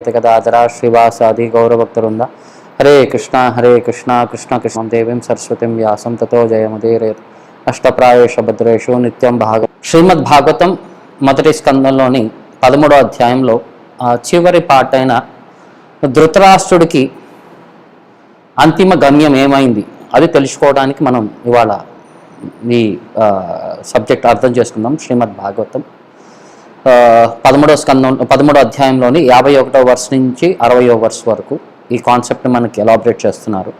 गदाधरा श्रीवासादि गौरभक्तवृंद हरे कृष्णा कृष्ण कृष्ण देवीं सरस्वतीं व्यासं ततो जयमुदीरयेत् अष्टप्रायेष भद्रेषु नित्यं भागवत శ్రీమద్భాగవతం మొదటి స్కందంలోని 13వ అధ్యాయంలో చివరి పార్ట్ అయిన ధృతరాష్ట్రుడికి అంతిమ గమ్యం ఏమైంది అది తెలుసుకోవడానికి మనం ఇవాళ ఈ సబ్జెక్ట్ అర్థం చేసుకుందాం. శ్రీమద్భాగవతం 13వ స్కందం 13వ అధ్యాయంలోని 51వ వర్స్ నుంచి 60వ వర్స్ వరకు ఈ కాన్సెప్ట్ని మనకి ఎలాబరేట్ చేస్తున్నారు.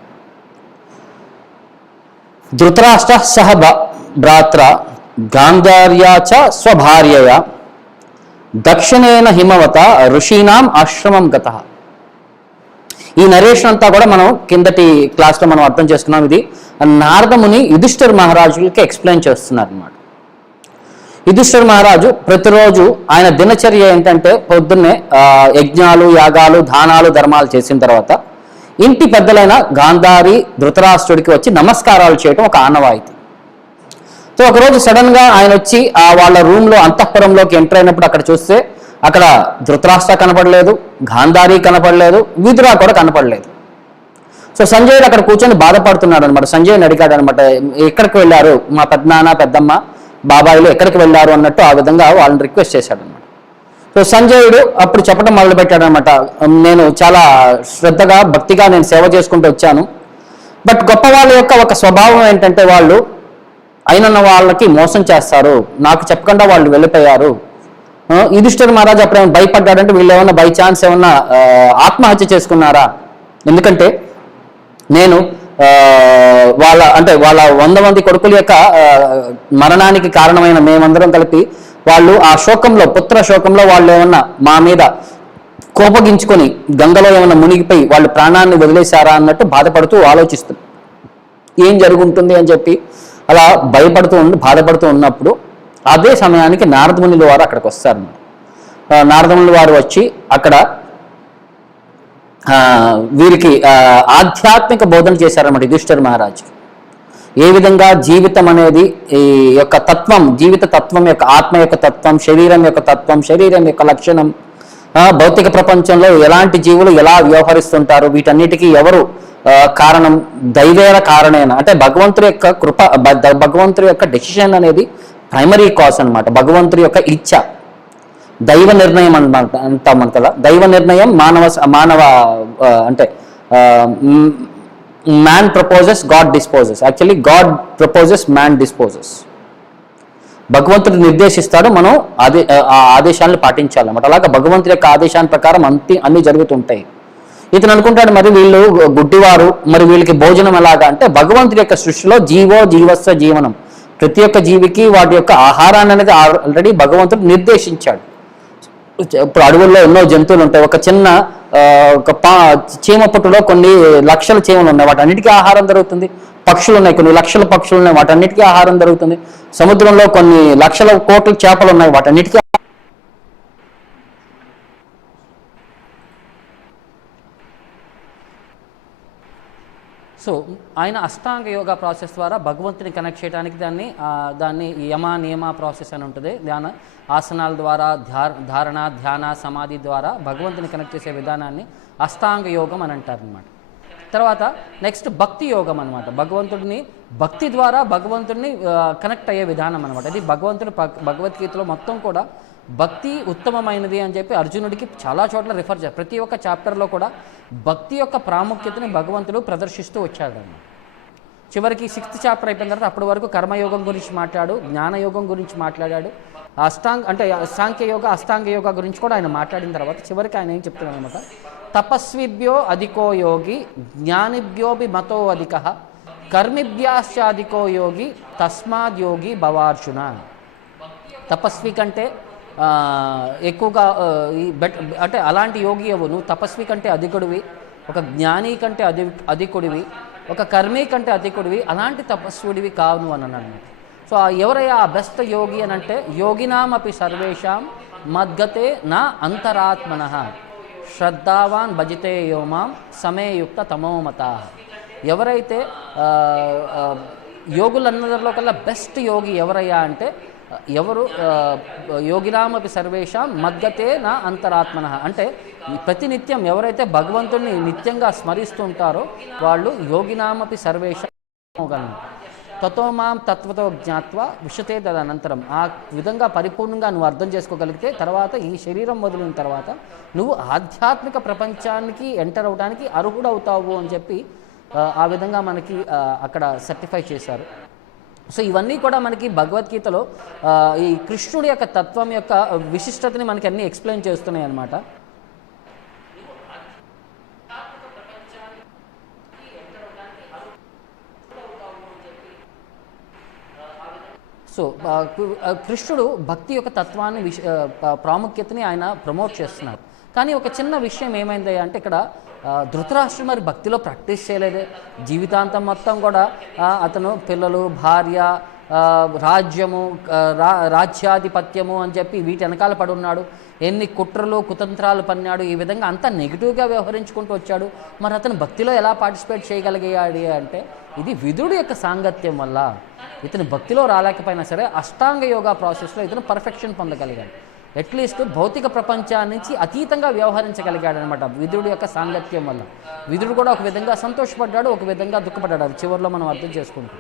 ధృతరాష్ట్ర సహ భ్రాత్ర గాంధార్యా చ స్వభార్యయ దక్షిణేన హిమవత ఋషీనాం ఆశ్రమం గతః. ఈ నరేషన్ అంతా కూడా మనం కిందటి క్లాస్లో మనం అర్థం చేసుకున్నాం. ఇది నారదముని యుధిష్ఠిర్ మహారాజులకి ఎక్స్ప్లెయిన్ చేస్తున్నారు అన్నమాట. యుధిష్ఠిర్ మహారాజు ప్రతిరోజు ఆయన దినచర్య ఏంటంటే పొద్దున్నే యజ్ఞాలు యాగాలు దానాలు ధర్మాలు చేసిన తర్వాత ఇంటి పెద్దలైన గాంధారి ధృతరాష్ట్రుడికి వచ్చి నమస్కారాలు చేయడం ఒక ఆనవాయితీ. సో ఒకరోజు సడన్గా ఆయన వచ్చి వాళ్ళ రూమ్లో అంతఃపురంలోకి ఎంటర్ అయినప్పుడు అక్కడ చూస్తే అక్కడ ధృతరాష్ట్ర కనపడలేదు, గాంధారి కనపడలేదు, విదురా కూడా కనపడలేదు. సో సంజయుడు అక్కడ కూర్చొని బాధపడుతున్నాడు అనమాట. సంజయుని అడిగాడు అనమాట, ఎక్కడికి వెళ్ళారు మా పెద్దనాన్న పెద్దమ్మ బాబాయిలు ఎక్కడికి వెళ్ళారు అన్నట్టు ఆ విధంగా వాళ్ళని రిక్వెస్ట్ చేశాడు అనమాట. సో సంజయుడు అప్పుడు చెప్పడం మొదలుపెట్టాడు అనమాట, నేను చాలా శ్రద్ధగా భక్తిగా నేను సేవ చేసుకుంటూ వచ్చాను. బట్ గొప్ప వాళ్ళ యొక్క ఒక స్వభావం ఏంటంటే వాళ్ళు అయినన్న వాళ్ళకి మోసం చేస్తారు, నాకు చెప్పకుండా వాళ్ళు వెళ్ళిపోయారు. యుధిష్ఠిర్ మహారాజు అప్పుడు ఏమైనా భయపడ్డాడంటే వీళ్ళు ఏమన్నా బై ఛాన్స్ ఏమన్నా ఆత్మహత్య చేసుకున్నారా, ఎందుకంటే నేను వాళ్ళ 100 మంది కొడుకుల యొక్క మరణానికి కారణమైన మేమందరం కలిపి వాళ్ళు ఆ శోకంలో పుత్ర శోకంలో వాళ్ళు ఏమన్నా మా మీద కోపగించుకొని గంగలో ఏమన్నా మునిగిపోయి వాళ్ళు ప్రాణాన్ని వదిలేశారా అన్నట్టు బాధపడుతూ ఆలోచిస్తుంది ఏం జరుగుంటుంది అని చెప్పి అలా బాధపడుతూ ఉన్నప్పుడు అదే సమయానికి నారదమునుల వారు అక్కడికి వస్తారు. నారదమునుల వారు వచ్చి అక్కడ వీరికి ఆధ్యాత్మిక బోధన చేశారన్నమాట. యుధిష్ఠిర్ మహారాజు ఏ విధంగా జీవితం అనేది ఈ యొక్క తత్వం, జీవిత తత్వం యొక్క ఆత్మ యొక్క తత్వం, శరీరం యొక్క తత్వం, శరీరం యొక్క లక్షణం, భౌతిక ప్రపంచంలో ఎలాంటి జీవులు ఎలా వ్యవహరిస్తుంటారు, వీటన్నిటికీ ఎవరు కారణం, దైవేర కారణేన అంటే భగవంతుడి యొక్క కృప, భగవంతుడి యొక్క డెసిషన్ అనేది ప్రైమరీ కాజ్ అనమాట. భగవంతుడి యొక్క ఇచ్ఛ, దైవ నిర్ణయం అంటాం కదా. దైవ నిర్ణయం మానవ అంటే man proposes God disposes, actually God proposes man disposes. భగవంతుడు నిర్దేశిస్తాడు, మనం ఆ ఆదేశాలను పాటించాలన్నమాట. అలాగే భగవంతుడి యొక్క ఆదేశాల ప్రకారం అన్ని జరుగుతుంటాయి. ఇతను అనుకుంటాడు మరి వీళ్ళు గుడ్డివారు, మరి వీళ్ళకి భోజనం ఎలాగా అంటే భగవంతుడి యొక్క సృష్టిలో జీవస్వ జీవనం, ప్రతి ఒక్క జీవికి వాటి యొక్క ఆహారాన్ని అనేది ఆల్రెడీ భగవంతుడు నిర్దేశించాడు. ఇప్పుడు అడవుల్లో ఎన్నో జంతువులు ఉంటాయి, ఒక చిన్న చీమ పుట్టులో కొన్ని లక్షల చీమలు ఉన్నాయి, వాటన్నిటికీ ఆహారం దొరుకుతుంది. పక్షులు ఉన్నాయి, కొన్ని లక్షల పక్షులు ఉన్నాయి, వాటన్నిటికీ ఆహారం దొరుకుతుంది. సముద్రంలో కొన్ని లక్షల కోట్ల చేపలు ఉన్నాయి, వాటన్నిటికీ. సో ఆయన అష్టాంగ యోగా ప్రాసెస్ ద్వారా భగవంతుని కనెక్ట్ చేయడానికి దాన్ని యమ నియమ ప్రాసెస్ అని ఉంటుంది. ఆసనాల ద్వారా ధారణ ధ్యాన సమాధి ద్వారా భగవంతుని కనెక్ట్ చేసే విధానాన్ని అష్టాంగ యోగం అని అంటారు అనమాట. తర్వాత నెక్స్ట్ భక్తి యోగం అనమాట. భక్తి ద్వారా భగవంతుడిని కనెక్ట్ అయ్యే విధానం అనమాట. ఇది భగవద్గీతలో మొత్తం కూడా భక్తి ఉత్తమమైనది అని చెప్పి అర్జునుడికి చాలా చోట్ల రిఫర్ చేస్తారు. ప్రతి ఒక్క చాప్టర్లో కూడా భక్తి యొక్క ప్రాముఖ్యతని భగవంతుడు ప్రదర్శిస్తూ వచ్చాడన్నమాట. చివరికి 6th చాప్టర్ అయిపోయిన తర్వాత అప్పటి వరకు కర్మయోగం గురించి మాట్లాడు, జ్ఞానయోగం గురించి మాట్లాడాడు, సాంఖ్యయోగ అష్టాంగ యోగ గురించి కూడా ఆయన మాట్లాడిన తర్వాత చివరికి ఆయన ఏం చెప్తున్నాడు అనమాట, తపస్విభ్యో అధికో యోగి జ్ఞానిభ్యోపి మతో అధిక కర్మిభ్యాశ్చాధికో యోగి తస్మాద్ యోగి భవార్జున. తపస్వి కంటే ఎక్కువగా అంటే అలాంటి యోగి అవు, నువ్వు తపస్వి కంటే అధికుడివి, ఒక జ్ఞాని కంటే అధికుడివి, ఒక కర్మి కంటే అధికుడివి, అలాంటి తపస్సుడివి కావు నువ్వు అని అన్నాడు. సో ఎవరయ్యా ఆ బెస్ట్ యోగి అని అంటే యోగినామపి సర్వేషాం మద్గతే నా అంతరాత్మన శ్రద్ధావాన్ భజితే యోమాం సమేయుక్త తమోమత. ఎవరైతే యోగులందరిలో కల్లా బెస్ట్ యోగి ఎవరయ్యా అంటే ఎవరు యోగినామపి సర్వేషాం మద్గతే నా అంతరాత్మన అంటే ప్రతినిత్యం ఎవరైతే భగవంతుడిని నిత్యంగా స్మరిస్తూ ఉంటారో వాళ్ళు యోగినామపి సర్వేషాం తతో మాం తత్వతో జ్ఞాత్వ విషతే తదనంతరం ఆ విధంగా పరిపూర్ణంగా నువ్వు అర్థం చేసుకోగలిగితే తర్వాత ఈ శరీరం వదిలిన తర్వాత నువ్వు ఆధ్యాత్మిక ప్రపంచానికి ఎంటర్ అవడానికి అర్హుడవుతావు అని చెప్పి ఆ విధంగా మనకి అక్కడ సర్టిఫై చేశారు. సో ఇవన్నీ కూడా మనకి భగవద్గీతలో ఈ కృష్ణుడి యొక్క తత్వం యొక్క విశిష్టతని మనకి అన్నీ ఎక్స్ప్లెయిన్ చేస్తున్నాయి అన్నమాట. సో కృష్ణుడు భక్తి యొక్క తత్వాన్ని ప్రాముఖ్యతని ఆయన ప్రమోట్ చేస్తున్నారు. కానీ ఒక చిన్న విషయం ఏమైంది అంటే ఇక్కడ ధృతరాష్ట్రుడు మరి భక్తిలో ప్రాక్టీస్ చేయలేదే. జీవితాంతం మొత్తం కూడా అతను పిల్లలు, భార్య, రాజ్యము, రాజ్యాధిపత్యము అని చెప్పి వీటి వెనకాల పడి ఉన్నాడు. ఎన్ని కుట్రలు కుతంత్రాలు పన్నాడు. ఈ విధంగా అంతా నెగిటివ్గా వ్యవహరించుకుంటూ వచ్చాడు. మరి అతను భక్తిలో ఎలా పార్టిసిపేట్ చేయగలిగాడు అంటే ఇది విదురుడు యొక్క సాంగత్యం వల్ల. ఇతను భక్తిలో రాలేకపోయినా సరే అష్టాంగ యోగా ప్రాసెస్లో ఇతను పర్ఫెక్షన్ పొందగలిగాడు. అట్లీస్ట్ భౌతిక ప్రపంచాన్ని నుంచి అతీతంగా వ్యవహరించగలిగాడు అనమాట విదురుడు యొక్క సాంగత్యం వల్ల. విదురుడు కూడా ఒక విధంగా సంతోషపడ్డాడు, ఒక విధంగా దుఃఖపడ్డాడు. అది చివరిలో మనం అర్థం చేసుకుంటాం.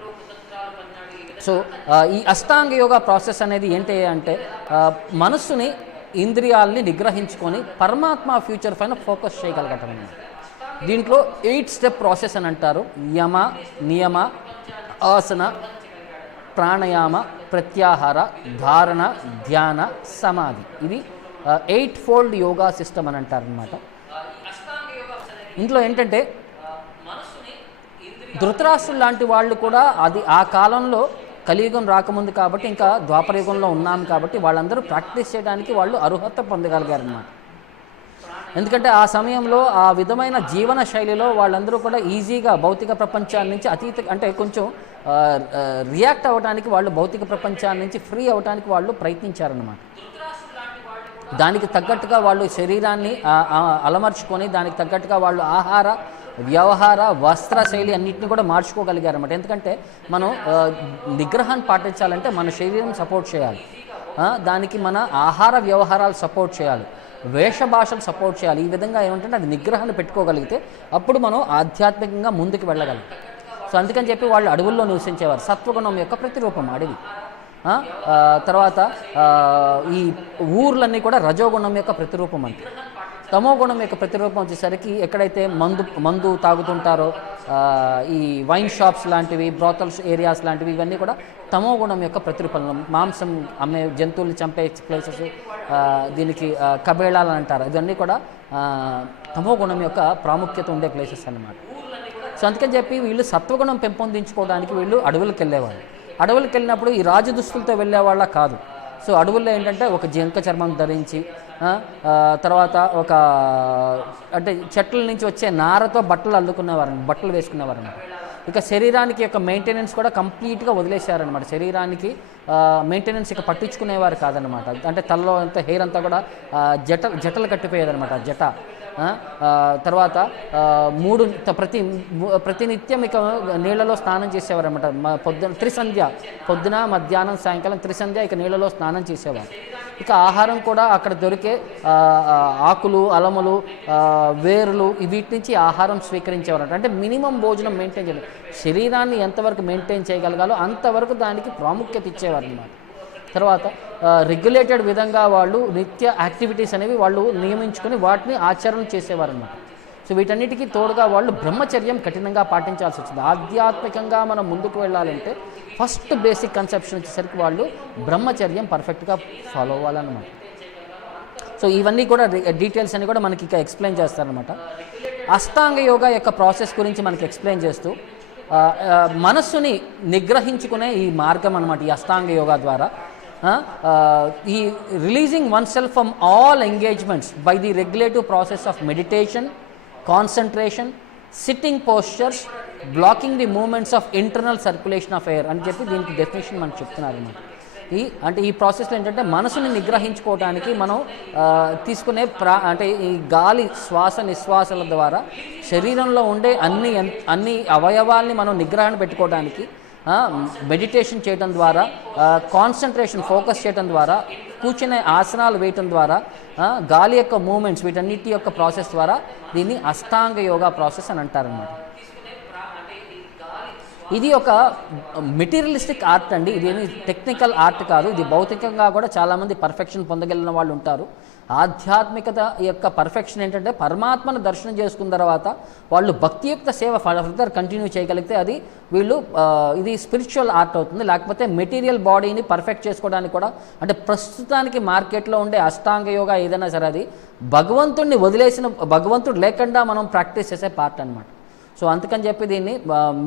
సో ఈ అష్టాంగ యోగా ప్రాసెస్ అనేది ఏంటి అంటే మనస్సుని, ఇంద్రియాలని నిగ్రహించుకొని పరమాత్మ ఫ్యూచర్ పైన ఫోకస్ చేయగలగటం అన్నమాట. దీంట్లో 8 స్టెప్ ప్రాసెస్ అని అంటారు. యమ, నియమ, ఆసన, ప్రాణాయామ, ప్రత్యాహార, ధారణ, ధ్యాన, సమాధి. ఇది 8 ఫోల్డ్ యోగా సిస్టమ్ అని అంటారు అనమాట. ఇంట్లో ఏంటంటే ధృతరాష్ట్రుడు లాంటి వాళ్ళు కూడా ఆ కాలంలో కలియుగం రాకముందు కాబట్టి ఇంకా ద్వాపరయుగంలో ఉన్నాం కాబట్టి వాళ్ళందరూ ప్రాక్టీస్ చేయడానికి వాళ్ళు అర్హత పొందగలిగారు అన్నమాట. ఎందుకంటే ఆ సమయంలో ఆ విధమైన జీవన శైలిలో వాళ్ళందరూ కూడా ఈజీగా భౌతిక ప్రపంచాన్ని నుంచి అంటే కొంచెం రియాక్ట్ అవ్వడానికి వాళ్ళు భౌతిక ప్రపంచాన్ని నుంచి ఫ్రీ అవ్వడానికి వాళ్ళు ప్రయత్నించారన్నమాట. దానికి తగ్గట్టుగా వాళ్ళు శరీరాన్ని అలమర్చుకొని దానికి తగ్గట్టుగా వాళ్ళు ఆహార, వ్యవహార, వస్త్ర శైలి అన్నింటినీ కూడా మార్చుకోగలిగారన్నమాట. ఎందుకంటే మనం నిగ్రహాన్ని పాటించాలంటే మన శరీరం సపోర్ట్ చేయాలి, దానికి మన ఆహార వ్యవహారాలు సపోర్ట్ చేయాలి, వేష భాషలు సపోర్ట్ చేయాలి. ఈ విధంగా ఏమంటే అది నిగ్రహాన్ని పెట్టుకోగలిగితే అప్పుడు మనం ఆధ్యాత్మికంగా ముందుకు వెళ్ళగలం. సో అందుకని చెప్పి వాళ్ళు అడవుల్లో నివసించేవారు. సత్వగుణం యొక్క ప్రతిరూపం అడవి. తర్వాత ఈ ఊర్లన్నీ కూడా రజోగుణం యొక్క ప్రతిరూపం అంటే. తమో గుణం యొక్క ప్రతిరూపం వచ్చేసరికి ఎక్కడైతే మందు తాగుతుంటారో ఈ వైన్ షాప్స్ లాంటివి, బ్రోతల్స్ ఏరియాస్ లాంటివి, ఇవన్నీ కూడా తమో గుణం యొక్క ప్రతిరూపం. మాంసం అమ్మే, జంతువుల్ని చంపే ప్లేసెస్, దీనికి కబేళాలు అంటారు. ఇవన్నీ కూడా తమో గుణం యొక్క ప్రాముఖ్యత ఉండే ప్లేసెస్ అన్నమాట. సో అందుకని చెప్పి వీళ్ళు సత్వగుణం పెంపొందించుకోవడానికి వీళ్ళు అడవులకు వెళ్ళేవాళ్ళు. అడవులకు వెళ్ళినప్పుడు ఈ రాజదుస్తులతో వెళ్ళేవాళ్ళ కాదు. సో అడవుల్లో ఏంటంటే ఒక జింక చర్మం ధరించి, తర్వాత ఒక అంటే చెట్ల నుంచి వచ్చే నారతో బట్టలు వేసుకునేవారన్నమాట. ఇక శరీరానికి యొక్క మెయింటెనెన్స్ కూడా కంప్లీట్గా వదిలేశారనమాట. శరీరానికి మెయింటెనెన్స్ ఇక పట్టించుకునేవారు కాదనమాట. అంటే తలలో అంతా హెయిర్ అంతా కూడా జటలు కట్టిపోయేదనమాట. జట తర్వాత ప్రతినిత్యం ఇక నీళ్ళలో స్నానం చేసేవారన్నమాట. పొద్దున మధ్యాహ్నం సాయంకాలం త్రిసంధ్య ఇక నీళ్ళలో స్నానం చేసేవారు. ఇక ఆహారం కూడా అక్కడ దొరికే ఆకులు, అలములు, వేరులు వీటి నుంచి ఆహారం స్వీకరించేవారు. అంటే మినిమం భోజనం మెయింటైన్ చేయాలి. శరీరాన్ని ఎంతవరకు మెయింటైన్ చేయగలగాలో అంతవరకు దానికి ప్రాముఖ్యత ఇచ్చేవారు అన్నమాట. తర్వాత రెగ్యులేటెడ్ విధంగా వాళ్ళు నిత్య యాక్టివిటీస్ అనేవి వాళ్ళు నియమించుకొని వాటిని ఆచరణ చేసేవారన్నమాట. సో వీటన్నిటికీ తోడుగా వాళ్ళు బ్రహ్మచర్యం కఠినంగా పాటించాల్సి వచ్చింది. ఆధ్యాత్మికంగా మనం ముందుకు వెళ్ళాలంటే ఫస్ట్ బేసిక్ కన్సెప్షన్ వచ్చేసరికి వాళ్ళు బ్రహ్మచర్యం పర్ఫెక్ట్గా ఫాలో అవ్వాలన్నమాట. సో ఇవన్నీ కూడా డీటెయిల్స్ అన్ని కూడా మనకి ఇక ఎక్స్ప్లెయిన్ చేస్తారనమాట. అష్టాంగ యోగా యొక్క ప్రాసెస్ గురించి మనకి ఎక్స్ప్లెయిన్ చేస్తూ మనస్సుని నిగ్రహించుకునే ఈ మార్గం అనమాట. ఈ అష్టాంగ యోగా ద్వారా ఈ releasing oneself from all engagements by the regulative process of meditation, concentration, sitting postures, blocking the movements of internal circulation of air అని చెప్పి దీనికి డెఫినేషన్ మనకు చెప్తున్నారు అన్నమాట. అంటే ఈ ప్రాసెస్లో ఏంటంటే మనసుని నిగ్రహించుకోవడానికి మనం తీసుకునే అంటే ఈ గాలి శ్వాస నిశ్వాసాల ద్వారా శరీరంలో ఉండే అన్ని అవయవాల్ని మనం నిగ్రహణ పెట్టుకోవడానికి మెడిటేషన్ చేయడం ద్వారా, కాన్సన్ట్రేషన్ ఫోకస్ చేయడం ద్వారా, కూర్చునే ఆసనాలు వేయటం ద్వారా, గాలి యొక్క మూమెంట్స్, వీటన్నిటి యొక్క ప్రాసెస్ ద్వారా దీన్ని అష్టాంగ యోగా ప్రాసెస్ అని అంటారన్నమాట. ఇది ఒక మెటీరియలిస్టిక్ ఆర్ట్ అండి, ఇదేమి టెక్నికల్ ఆర్ట్ కాదు. ఇది భౌతికంగా కూడా చాలామంది పర్ఫెక్షన్ పొందగలిగిన వాళ్ళు ఉంటారు. ఆధ్యాత్మికత యొక్క పర్ఫెక్షన్ ఏంటంటే పరమాత్మను దర్శనం చేసుకున్న తర్వాత వాళ్ళు భక్తియుక్త సేవ ఫర్దర్ కంటిన్యూ చేయగలిగితే అది వీళ్ళు ఇది స్పిరిచువల్ ఆర్ట్ అవుతుంది. లేకపోతే మెటీరియల్ బాడీని పర్ఫెక్ట్ చేసుకోవడానికి కూడా, అంటే ప్రస్తుతానికి మార్కెట్లో ఉండే అష్టాంగ యోగా ఏదైనా సరే అది భగవంతుడిని వదిలేసిన, భగవంతుడు లేకుండా మనం ప్రాక్టీస్ చేసే పార్ట్ అనమాట. సో అందుకని చెప్పి దీన్ని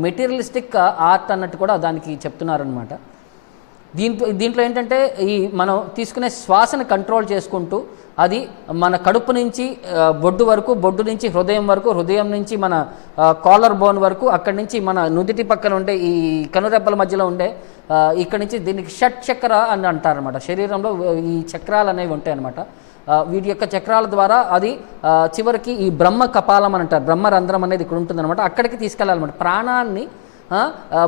మెటీరియలిస్టిక్ ఆర్ట్ అన్నట్టు కూడా దానికి చెప్తున్నారనమాట. దీంట్లో ఏంటంటే ఈ మనం తీసుకునే శ్వాసను కంట్రోల్ చేసుకుంటూ అది మన కడుపు నుంచి బొడ్డు వరకు, బొడ్డు నుంచి హృదయం వరకు, హృదయం నుంచి మన కాలర్ బోన్ వరకు, అక్కడి నుంచి మన నుదిటి పక్కన ఉండే ఈ కనురెప్పల మధ్యలో ఉండే ఇక్కడి నుంచి దీనికి షట్ చక్ర అని అంటారనమాట. శరీరంలో ఈ చక్రాలు అనేవి ఉంటాయి అన్నమాట. వీటి యొక్క చక్రాల ద్వారా అది చివరికి ఈ బ్రహ్మ కపాలం అని అంటారు, బ్రహ్మరంధ్రం అనేది ఇక్కడ ఉంటుందన్నమాట. అక్కడికి తీసుకెళ్ళాలన్నమాట. ప్రాణాన్ని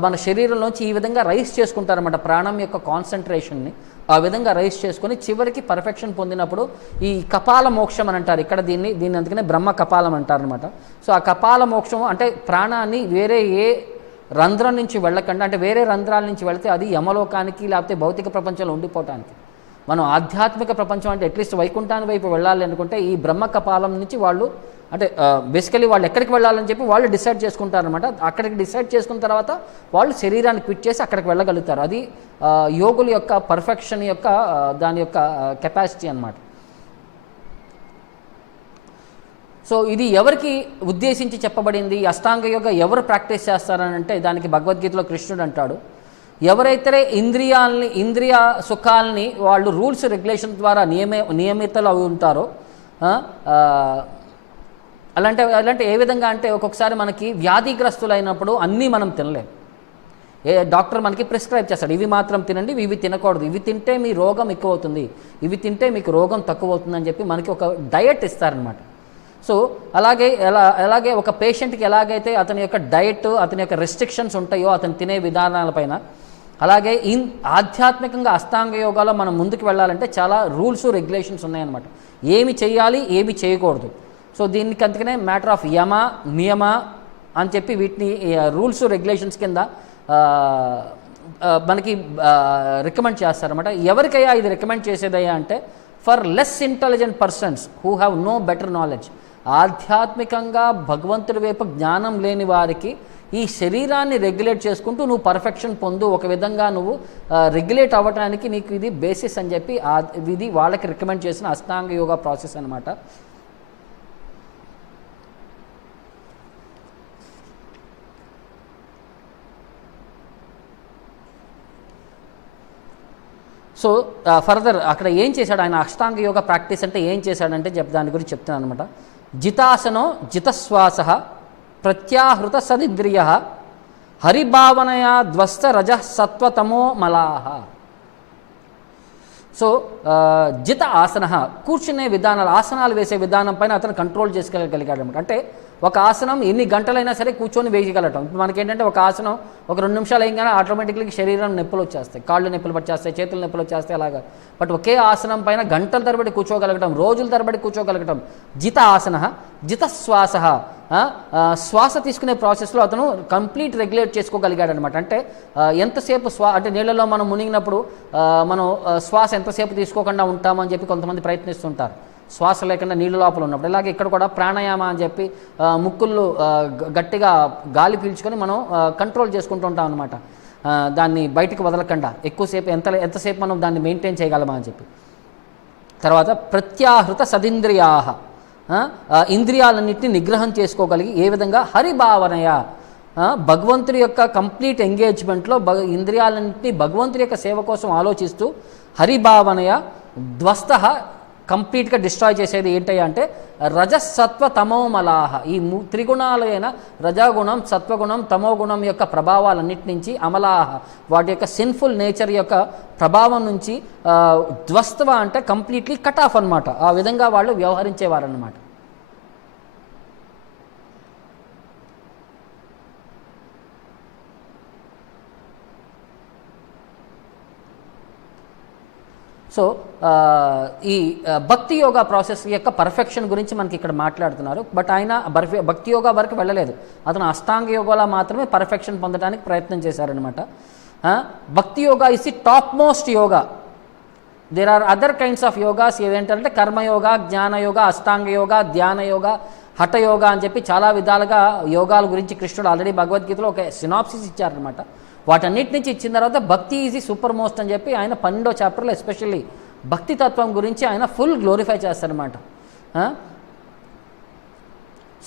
మన శరీరంలోంచి ఈ విధంగా రైస్ చేసుకుంటారన్నమాట. ప్రాణం యొక్క కాన్సన్ట్రేషన్ని ఆ విధంగా రైస్ చేసుకొని చివరికి పర్ఫెక్షన్ పొందినప్పుడు ఈ కపాల మోక్షం అని అంటారు. ఇక్కడ దీన్ని అందుకనే బ్రహ్మ కపాలం అంటారనమాట. సో ఆ కపాల మోక్షం అంటే ప్రాణాన్ని వేరే ఏ రంధ్రం నుంచి వెళ్ళకుండా, అంటే వేరే రంధ్రాల నుంచి వెళితే అది యమలోకానికి లేకపోతే భౌతిక ప్రపంచంలో ఉండిపోవటానికి, మనం ఆధ్యాత్మిక ప్రపంచం అంటే అట్లీస్ట్ వైకుంఠాన్ని వైపు వెళ్ళాలి అనుకుంటే ఈ బ్రహ్మ కపాలం నుంచి వాళ్ళు, అంటే బేసికలీ వాళ్ళు ఎక్కడికి వెళ్ళాలని చెప్పి వాళ్ళు డిసైడ్ చేసుకుంటారనమాట. అక్కడికి డిసైడ్ చేసుకున్న తర్వాత వాళ్ళు శరీరాన్ని క్విట్ చేసి అక్కడికి వెళ్ళగలుగుతారు. అది యోగుల యొక్క పర్ఫెక్షన్ యొక్క దాని యొక్క కెపాసిటీ అన్నమాట. సో ఇది ఎవరికి ఉద్దేశించి చెప్పబడింది? అష్టాంగ యోగ ఎవరు ప్రాక్టీస్ చేస్తారని అంటే దానికి భగవద్గీతలో కృష్ణుడు అంటాడు, ఎవరైతే ఇంద్రియ సుఖాలని వాళ్ళు రూల్స్ రెగ్యులేషన్ ద్వారా నియమితలు అవి ఉంటారో, అలాంటి ఏ విధంగా అంటే ఒక్కొక్కసారి మనకి వ్యాధిగ్రస్తులైనప్పుడు అన్నీ మనం తినలేం. డాక్టర్ మనకి ప్రిస్క్రైబ్ చేస్తాడు, ఇవి మాత్రం తినండి, ఇవి తినకూడదు, ఇవి తింటే మీ రోగం ఎక్కువ అవుతుంది, ఇవి తింటే మీకు రోగం తక్కువ అవుతుంది అని చెప్పి మనకి ఒక డయట్ ఇస్తారనమాట. సో అలాగే ఒక పేషెంట్కి ఎలాగైతే అతని యొక్క డయట్, అతని యొక్క రెస్ట్రిక్షన్స్ ఉంటాయో అతను తినే విధానాలపైన, అలాగే ఆధ్యాత్మికంగా అష్టాంగ యోగాలో మనం ముందుకు వెళ్ళాలంటే చాలా రూల్స్ రెగ్యులేషన్స్ ఉన్నాయన్నమాట. ఏమి చేయాలి, ఏమి చేయకూడదు. సో దీనికి అందుకనే మ్యాటర్ ఆఫ్ యమ నియమ అని చెప్పి వీటిని రూల్స్ రెగ్యులేషన్స్ కింద మనకి రికమెండ్ చేస్తారన్నమాట. ఎవరికయ్యా ఇది రికమెండ్ చేసేదయ్యా అంటే for less intelligent persons who have no better knowledge. ఆధ్యాత్మికంగా భగవంతుడి వైపు జ్ఞానం లేని వారికి ఈ శరీరాన్ని రెగ్యులేట్ చేసుకుంటూ నువ్వు పర్ఫెక్షన్ పొందు, ఒక విధంగా నువ్వు రెగ్యులేట్ అవ్వడానికి నీకు ఇది బేసిస్ అని చెప్పి ఇది వాళ్ళకి రికమెండ్ చేసిన అష్టాంగ యోగా ప్రాసెస్ అనమాట. సో ఫర్దర్ అక్కడ ఏం చేశాడు ఆయన? అష్టాంగ యోగ ప్రాక్టీస్ అంటే ఏం చేశాడంటే దాని గురించి చెప్తున్నాను అనమాట. జితాసనో జితశ్వాస ప్రత్యాహృత సదింద్రియ హరిభావనయా ధ్వస్త రజ సత్వతమో మలాహ. సో జిత ఆసన, కూర్చునే విధానాలు, ఆసనాలు వేసే విధానం పైన అతను కంట్రోల్ చేసుకోగలిగాడు అనమాట. అంటే ఒక ఆసనం ఎన్ని గంటలైనా సరే కూర్చొని వేయగలటం. ఇప్పుడు మనకేంటంటే ఒక ఆసనం ఒక 2 నిమిషాలు అయ్యగానే ఆటోమేటిక్గా శరీరం నొప్పులు వచ్చేస్తాయి, కాళ్ళు నొప్పులు వచ్చేస్తాయి, చేతులు నొప్పులు వచ్చేస్తాయి అలాగా. బట్ ఒకే ఆసనం పైన గంటల తరబడి కూర్చోగలగటం, రోజుల తరబడి కూర్చోగలగటం. జిత ఆసన జితశ్వాస, శ్వాస తీసుకునే ప్రాసెస్లో అతను కంప్లీట్ రెగ్యులేట్ చేసుకోగలిగాడు అనమాట. అంటే ఎంతసేపు అంటే నీళ్ళలో మనం మునిగినప్పుడు మనం శ్వాస ఎంతసేపు తీసుకోకుండా ఉంటామని చెప్పి కొంతమంది ప్రయత్నిస్తుంటారు, శ్వాస లేకుండా నీళ్ళ లోపల ఉన్నప్పుడు. ఇలాగే ఇక్కడ కూడా ప్రాణాయామ అని చెప్పి ముక్కుల్లో గట్టిగా గాలి పీల్చుకొని మనం కంట్రోల్ చేసుకుంటూ ఉంటాం అనమాట. దాన్ని బయటికి వదలకుండా ఎక్కువసేపు ఎంతసేపు మనం దాన్ని మెయింటైన్ చేయగలమా అని చెప్పి. తర్వాత ప్రత్యాహృత సదింద్రియాహ, ఇంద్రియాలన్నింటినీ నిగ్రహం చేసుకోగలిగి ఏ విధంగా హరిభావనయ, భగవంతుడి యొక్క కంప్లీట్ ఎంగేజ్మెంట్లో ఇంద్రియాలన్నింటినీ భగవంతుడి యొక్క సేవ కోసం ఆలోచిస్తూ హరిభావనయ ధ్వస్త కంప్లీట్గా డిస్ట్రాయ్ చేసేది ఏంటయ్యా అంటే రజసత్వ తమోమలాహ. ఈ త్రిగుణాలైన రజగుణం, సత్వగుణం, తమోగుణం యొక్క ప్రభావాలన్నిటి నుంచి అమలాహ, వాటి యొక్క సిన్ఫుల్ నేచర్ యొక్క ప్రభావం నుంచి ధ్వస్తవ అంటే కంప్లీట్లీ కట్ ఆఫ్ అనమాట. ఆ విధంగా వాళ్ళు వ్యవహరించేవారన్నమాట. సో ఈ భక్తి యోగా ప్రాసెస్ యొక్క పర్ఫెక్షన్ గురించి మనకి ఇక్కడ మాట్లాడుతున్నారు. బట్ ఆయన భక్తి యోగా వరకు వెళ్ళలేదు, అతను అష్టాంగ యోగాలో మాత్రమే పర్ఫెక్షన్ పొందడానికి ప్రయత్నం చేశారనమాట. Bhakti yoga is the top most yoga. There are other kinds of yogas, ఏదేంటంటే కర్మయోగా, జ్ఞానయోగా, అష్టాంగ యోగా, ధ్యాన యోగా, హఠయోగా అని చెప్పి చాలా విధాలుగా యోగాల గురించి కృష్ణుడు ఆల్రెడీ భగవద్గీతలో ఒక సినాప్సిస్ ఇచ్చారనమాట. వాటన్నిటి నుంచి ఇచ్చిన తర్వాత భక్తి ఈజ్ సూపర్ మోస్ట్ అని చెప్పి ఆయన 12వ చాప్టర్లో ఎస్పెషల్లీ భక్తి తత్వం గురించి ఆయన ఫుల్ గ్లోరిఫై చేస్తారనమాట.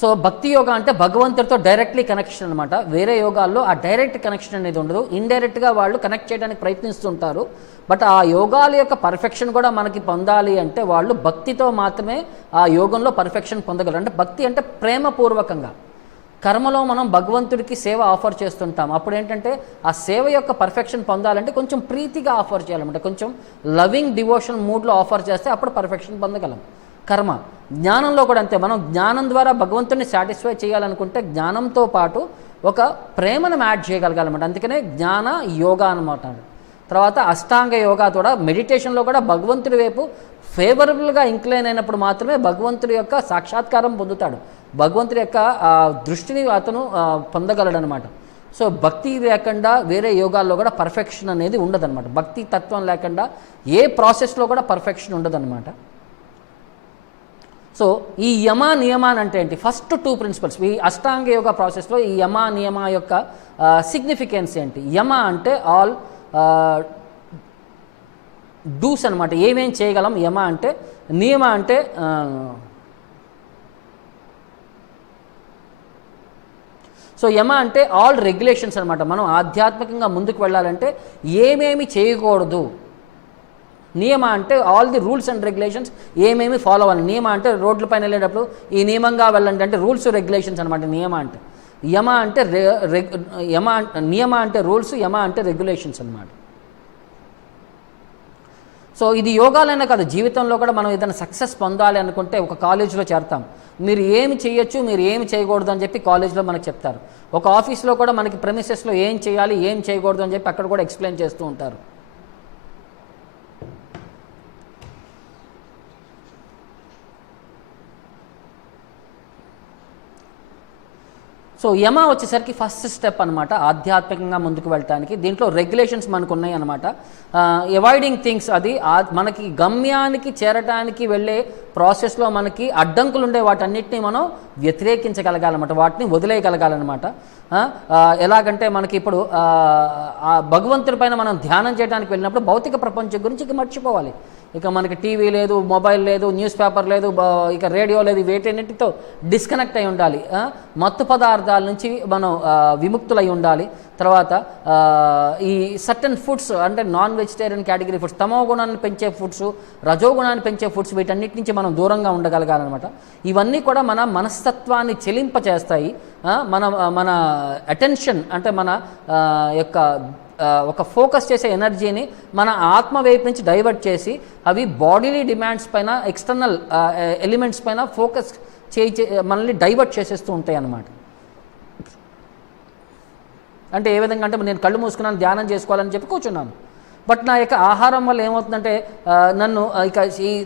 సో భక్తి యోగా అంటే భగవంతుడితో డైరెక్ట్లీ కనెక్షన్ అనమాట. వేరే యోగాల్లో ఆ డైరెక్ట్ కనెక్షన్ అనేది ఉండదు, ఇండైరెక్ట్గా వాళ్ళు కనెక్ట్ చేయడానికి ప్రయత్నిస్తుంటారు. బట్ ఆ యోగాల యొక్క పర్ఫెక్షన్ కూడా మనకి పొందాలి అంటే వాళ్ళు భక్తితో మాత్రమే ఆ యోగంలో పర్ఫెక్షన్ పొందగలరు. అంటే భక్తి అంటే ప్రేమపూర్వకంగా కర్మలో మనం భగవంతుడికి సేవ ఆఫర్ చేస్తుంటాం. అప్పుడు ఏంటంటే ఆ సేవ యొక్క పర్ఫెక్షన్ పొందాలంటే కొంచెం ప్రీతిగా ఆఫర్ చేయాలన్నమాట, కొంచెం లవింగ్ డివోషన్ మూడ్లో ఆఫర్ చేస్తే అప్పుడు పర్ఫెక్షన్ పొందగలం. కర్మ జ్ఞానంలో కూడా అంతే. మనం జ్ఞానం ద్వారా భగవంతుడిని సాటిస్ఫై చేయాలనుకుంటే జ్ఞానంతో పాటు ఒక ప్రేమను యాడ్ చేయగలగాలన్నమాట. అందుకనే జ్ఞాన యోగా అనమాట. తర్వాత అష్టాంగ యోగా కూడా మెడిటేషన్లో కూడా భగవంతుడి వైపు ఫేవరబుల్గా ఇంక్లైన్ అయినప్పుడు మాత్రమే భగవంతుడి యొక్క సాక్షాత్కారం పొందుతాడు, భగవంతుడి యొక్క దృష్టిని అతను పొందగలడనమాట. సో భక్తి లేకుండా వేరే యోగాల్లో కూడా పర్ఫెక్షన్ అనేది ఉండదన్నమాట. భక్తి తత్వం లేకుండా ఏ ప్రాసెస్లో కూడా పర్ఫెక్షన్ ఉండదన్నమాట. సో ఈ యమ నియమాన్ అంటే ఏంటి? ఫస్ట్ 2 ప్రిన్సిపల్స్ ఈ అష్టాంగ యోగా ప్రాసెస్లో ఈ యమ నియమ యొక్క సిగ్నిఫికెన్స్ ఏంటి? యమ అంటే ఆల్ డూస్ అనమాట, ఏమేం చేయగలం యమ అంటే. నియమ అంటే సో యమ అంటే ఆల్ రెగ్యులేషన్స్ అనమాట. మనం ఆధ్యాత్మికంగా ముందుకు వెళ్ళాలంటే ఏమేమి చేయకూడదు. నియమ అంటే all the rules and regulations, ఏమేమి ఫాలో అవ్వాలి. నియమ అంటే రోడ్ల పైన వెళ్ళేటప్పుడు ఈ నియమంగా వెళ్ళండి అంటే రూల్స్ రెగ్యులేషన్స్ అనమాట నియమ అంటే. యమ అంటే నియమ అంటే రూల్స్, యమ అంటే రెగ్యులేషన్స్ అనమాట. సో ఇది యోగాలైనా కాదు, జీవితంలో కూడా మనం ఏదైనా సక్సెస్ పొందాలి అనుకుంటే ఒక కాలేజీలో చేరతాం, మీరు ఏమి చేయొచ్చు మీరు ఏమి చేయకూడదు అని చెప్పి కాలేజీలో మనకు చెప్తారు. ఒక ఆఫీస్లో కూడా మనకి ప్రెమిసెస్లో ఏం చేయాలి ఏం చేయకూడదు అని చెప్పి అక్కడ కూడా ఎక్స్ప్లెయిన్ చేస్తూ ఉంటారు. సో యమ వచ్చేసరికి ఫస్ట్ స్టెప్ అనమాట ఆధ్యాత్మికంగా ముందుకు వెళ్ళటానికి. దీంట్లో రెగ్యులేషన్స్ మనకు ఉన్నాయి అనమాట. అవాయిడింగ్ థింగ్స్, అది మనకి గమ్యానికి చేరటానికి వెళ్ళే ప్రాసెస్లో మనకి అడ్డంకులు ఉండే వాటన్నిటిని మనం వ్యతిరేకించగలగాలన్నమాట, వాటిని వదిలేయగలగాలన్నమాట. ఎలాగంటే మనకి ఇప్పుడు భగవంతుడి పైన మనం ధ్యానం చేయడానికి వెళ్ళినప్పుడు భౌతిక ప్రపంచం గురించి ఇక మర్చిపోవాలి. ఇక మనకి టీవీ లేదు, మొబైల్ లేదు, న్యూస్ పేపర్ లేదు, ఇక రేడియో లేదు, వీటన్నిటితో డిస్కనెక్ట్ అయి ఉండాలి. మత్తు పదార్థాల నుంచి మనం విముక్తులై ఉండాలి. తర్వాత ఈ సర్టన్ ఫుడ్స్ అంటే నాన్ వెజిటేరియన్ కేటగిరీ ఫుడ్స్, తమో గుణాన్ని పెంచే ఫుడ్స్, రజో గుణాన్ని పెంచే ఫుడ్స్, వీటన్నిటి నుంచి మనం దూరంగా ఉండగలగాలన్నమాట. ఇవన్నీ కూడా మన మనస్తత్వాన్ని చెలింపచేస్తాయి. మన అటెన్షన్ అంటే మన యొక్క ఒక ఫోకస్ చేసే ఎనర్జీని మన ఆత్మ వైపు నుంచి డైవర్ట్ చేసి అవి బాడీలీ డిమాండ్స్ పైన, ఎక్స్టర్నల్ ఎలిమెంట్స్ పైన ఫోకస్ మనల్ని డైవర్ట్ చేసేస్తూ ఉంటాయి అన్నమాట. అంటే ఏ విధంగా అంటే నేను కళ్ళు మూసుకున్నాను ధ్యానం చేసుకోవాలని చెప్పి కూర్చున్నాను, బట్ నా యొక్క ఆహారం వల్ల ఏమవుతుందంటే నన్ను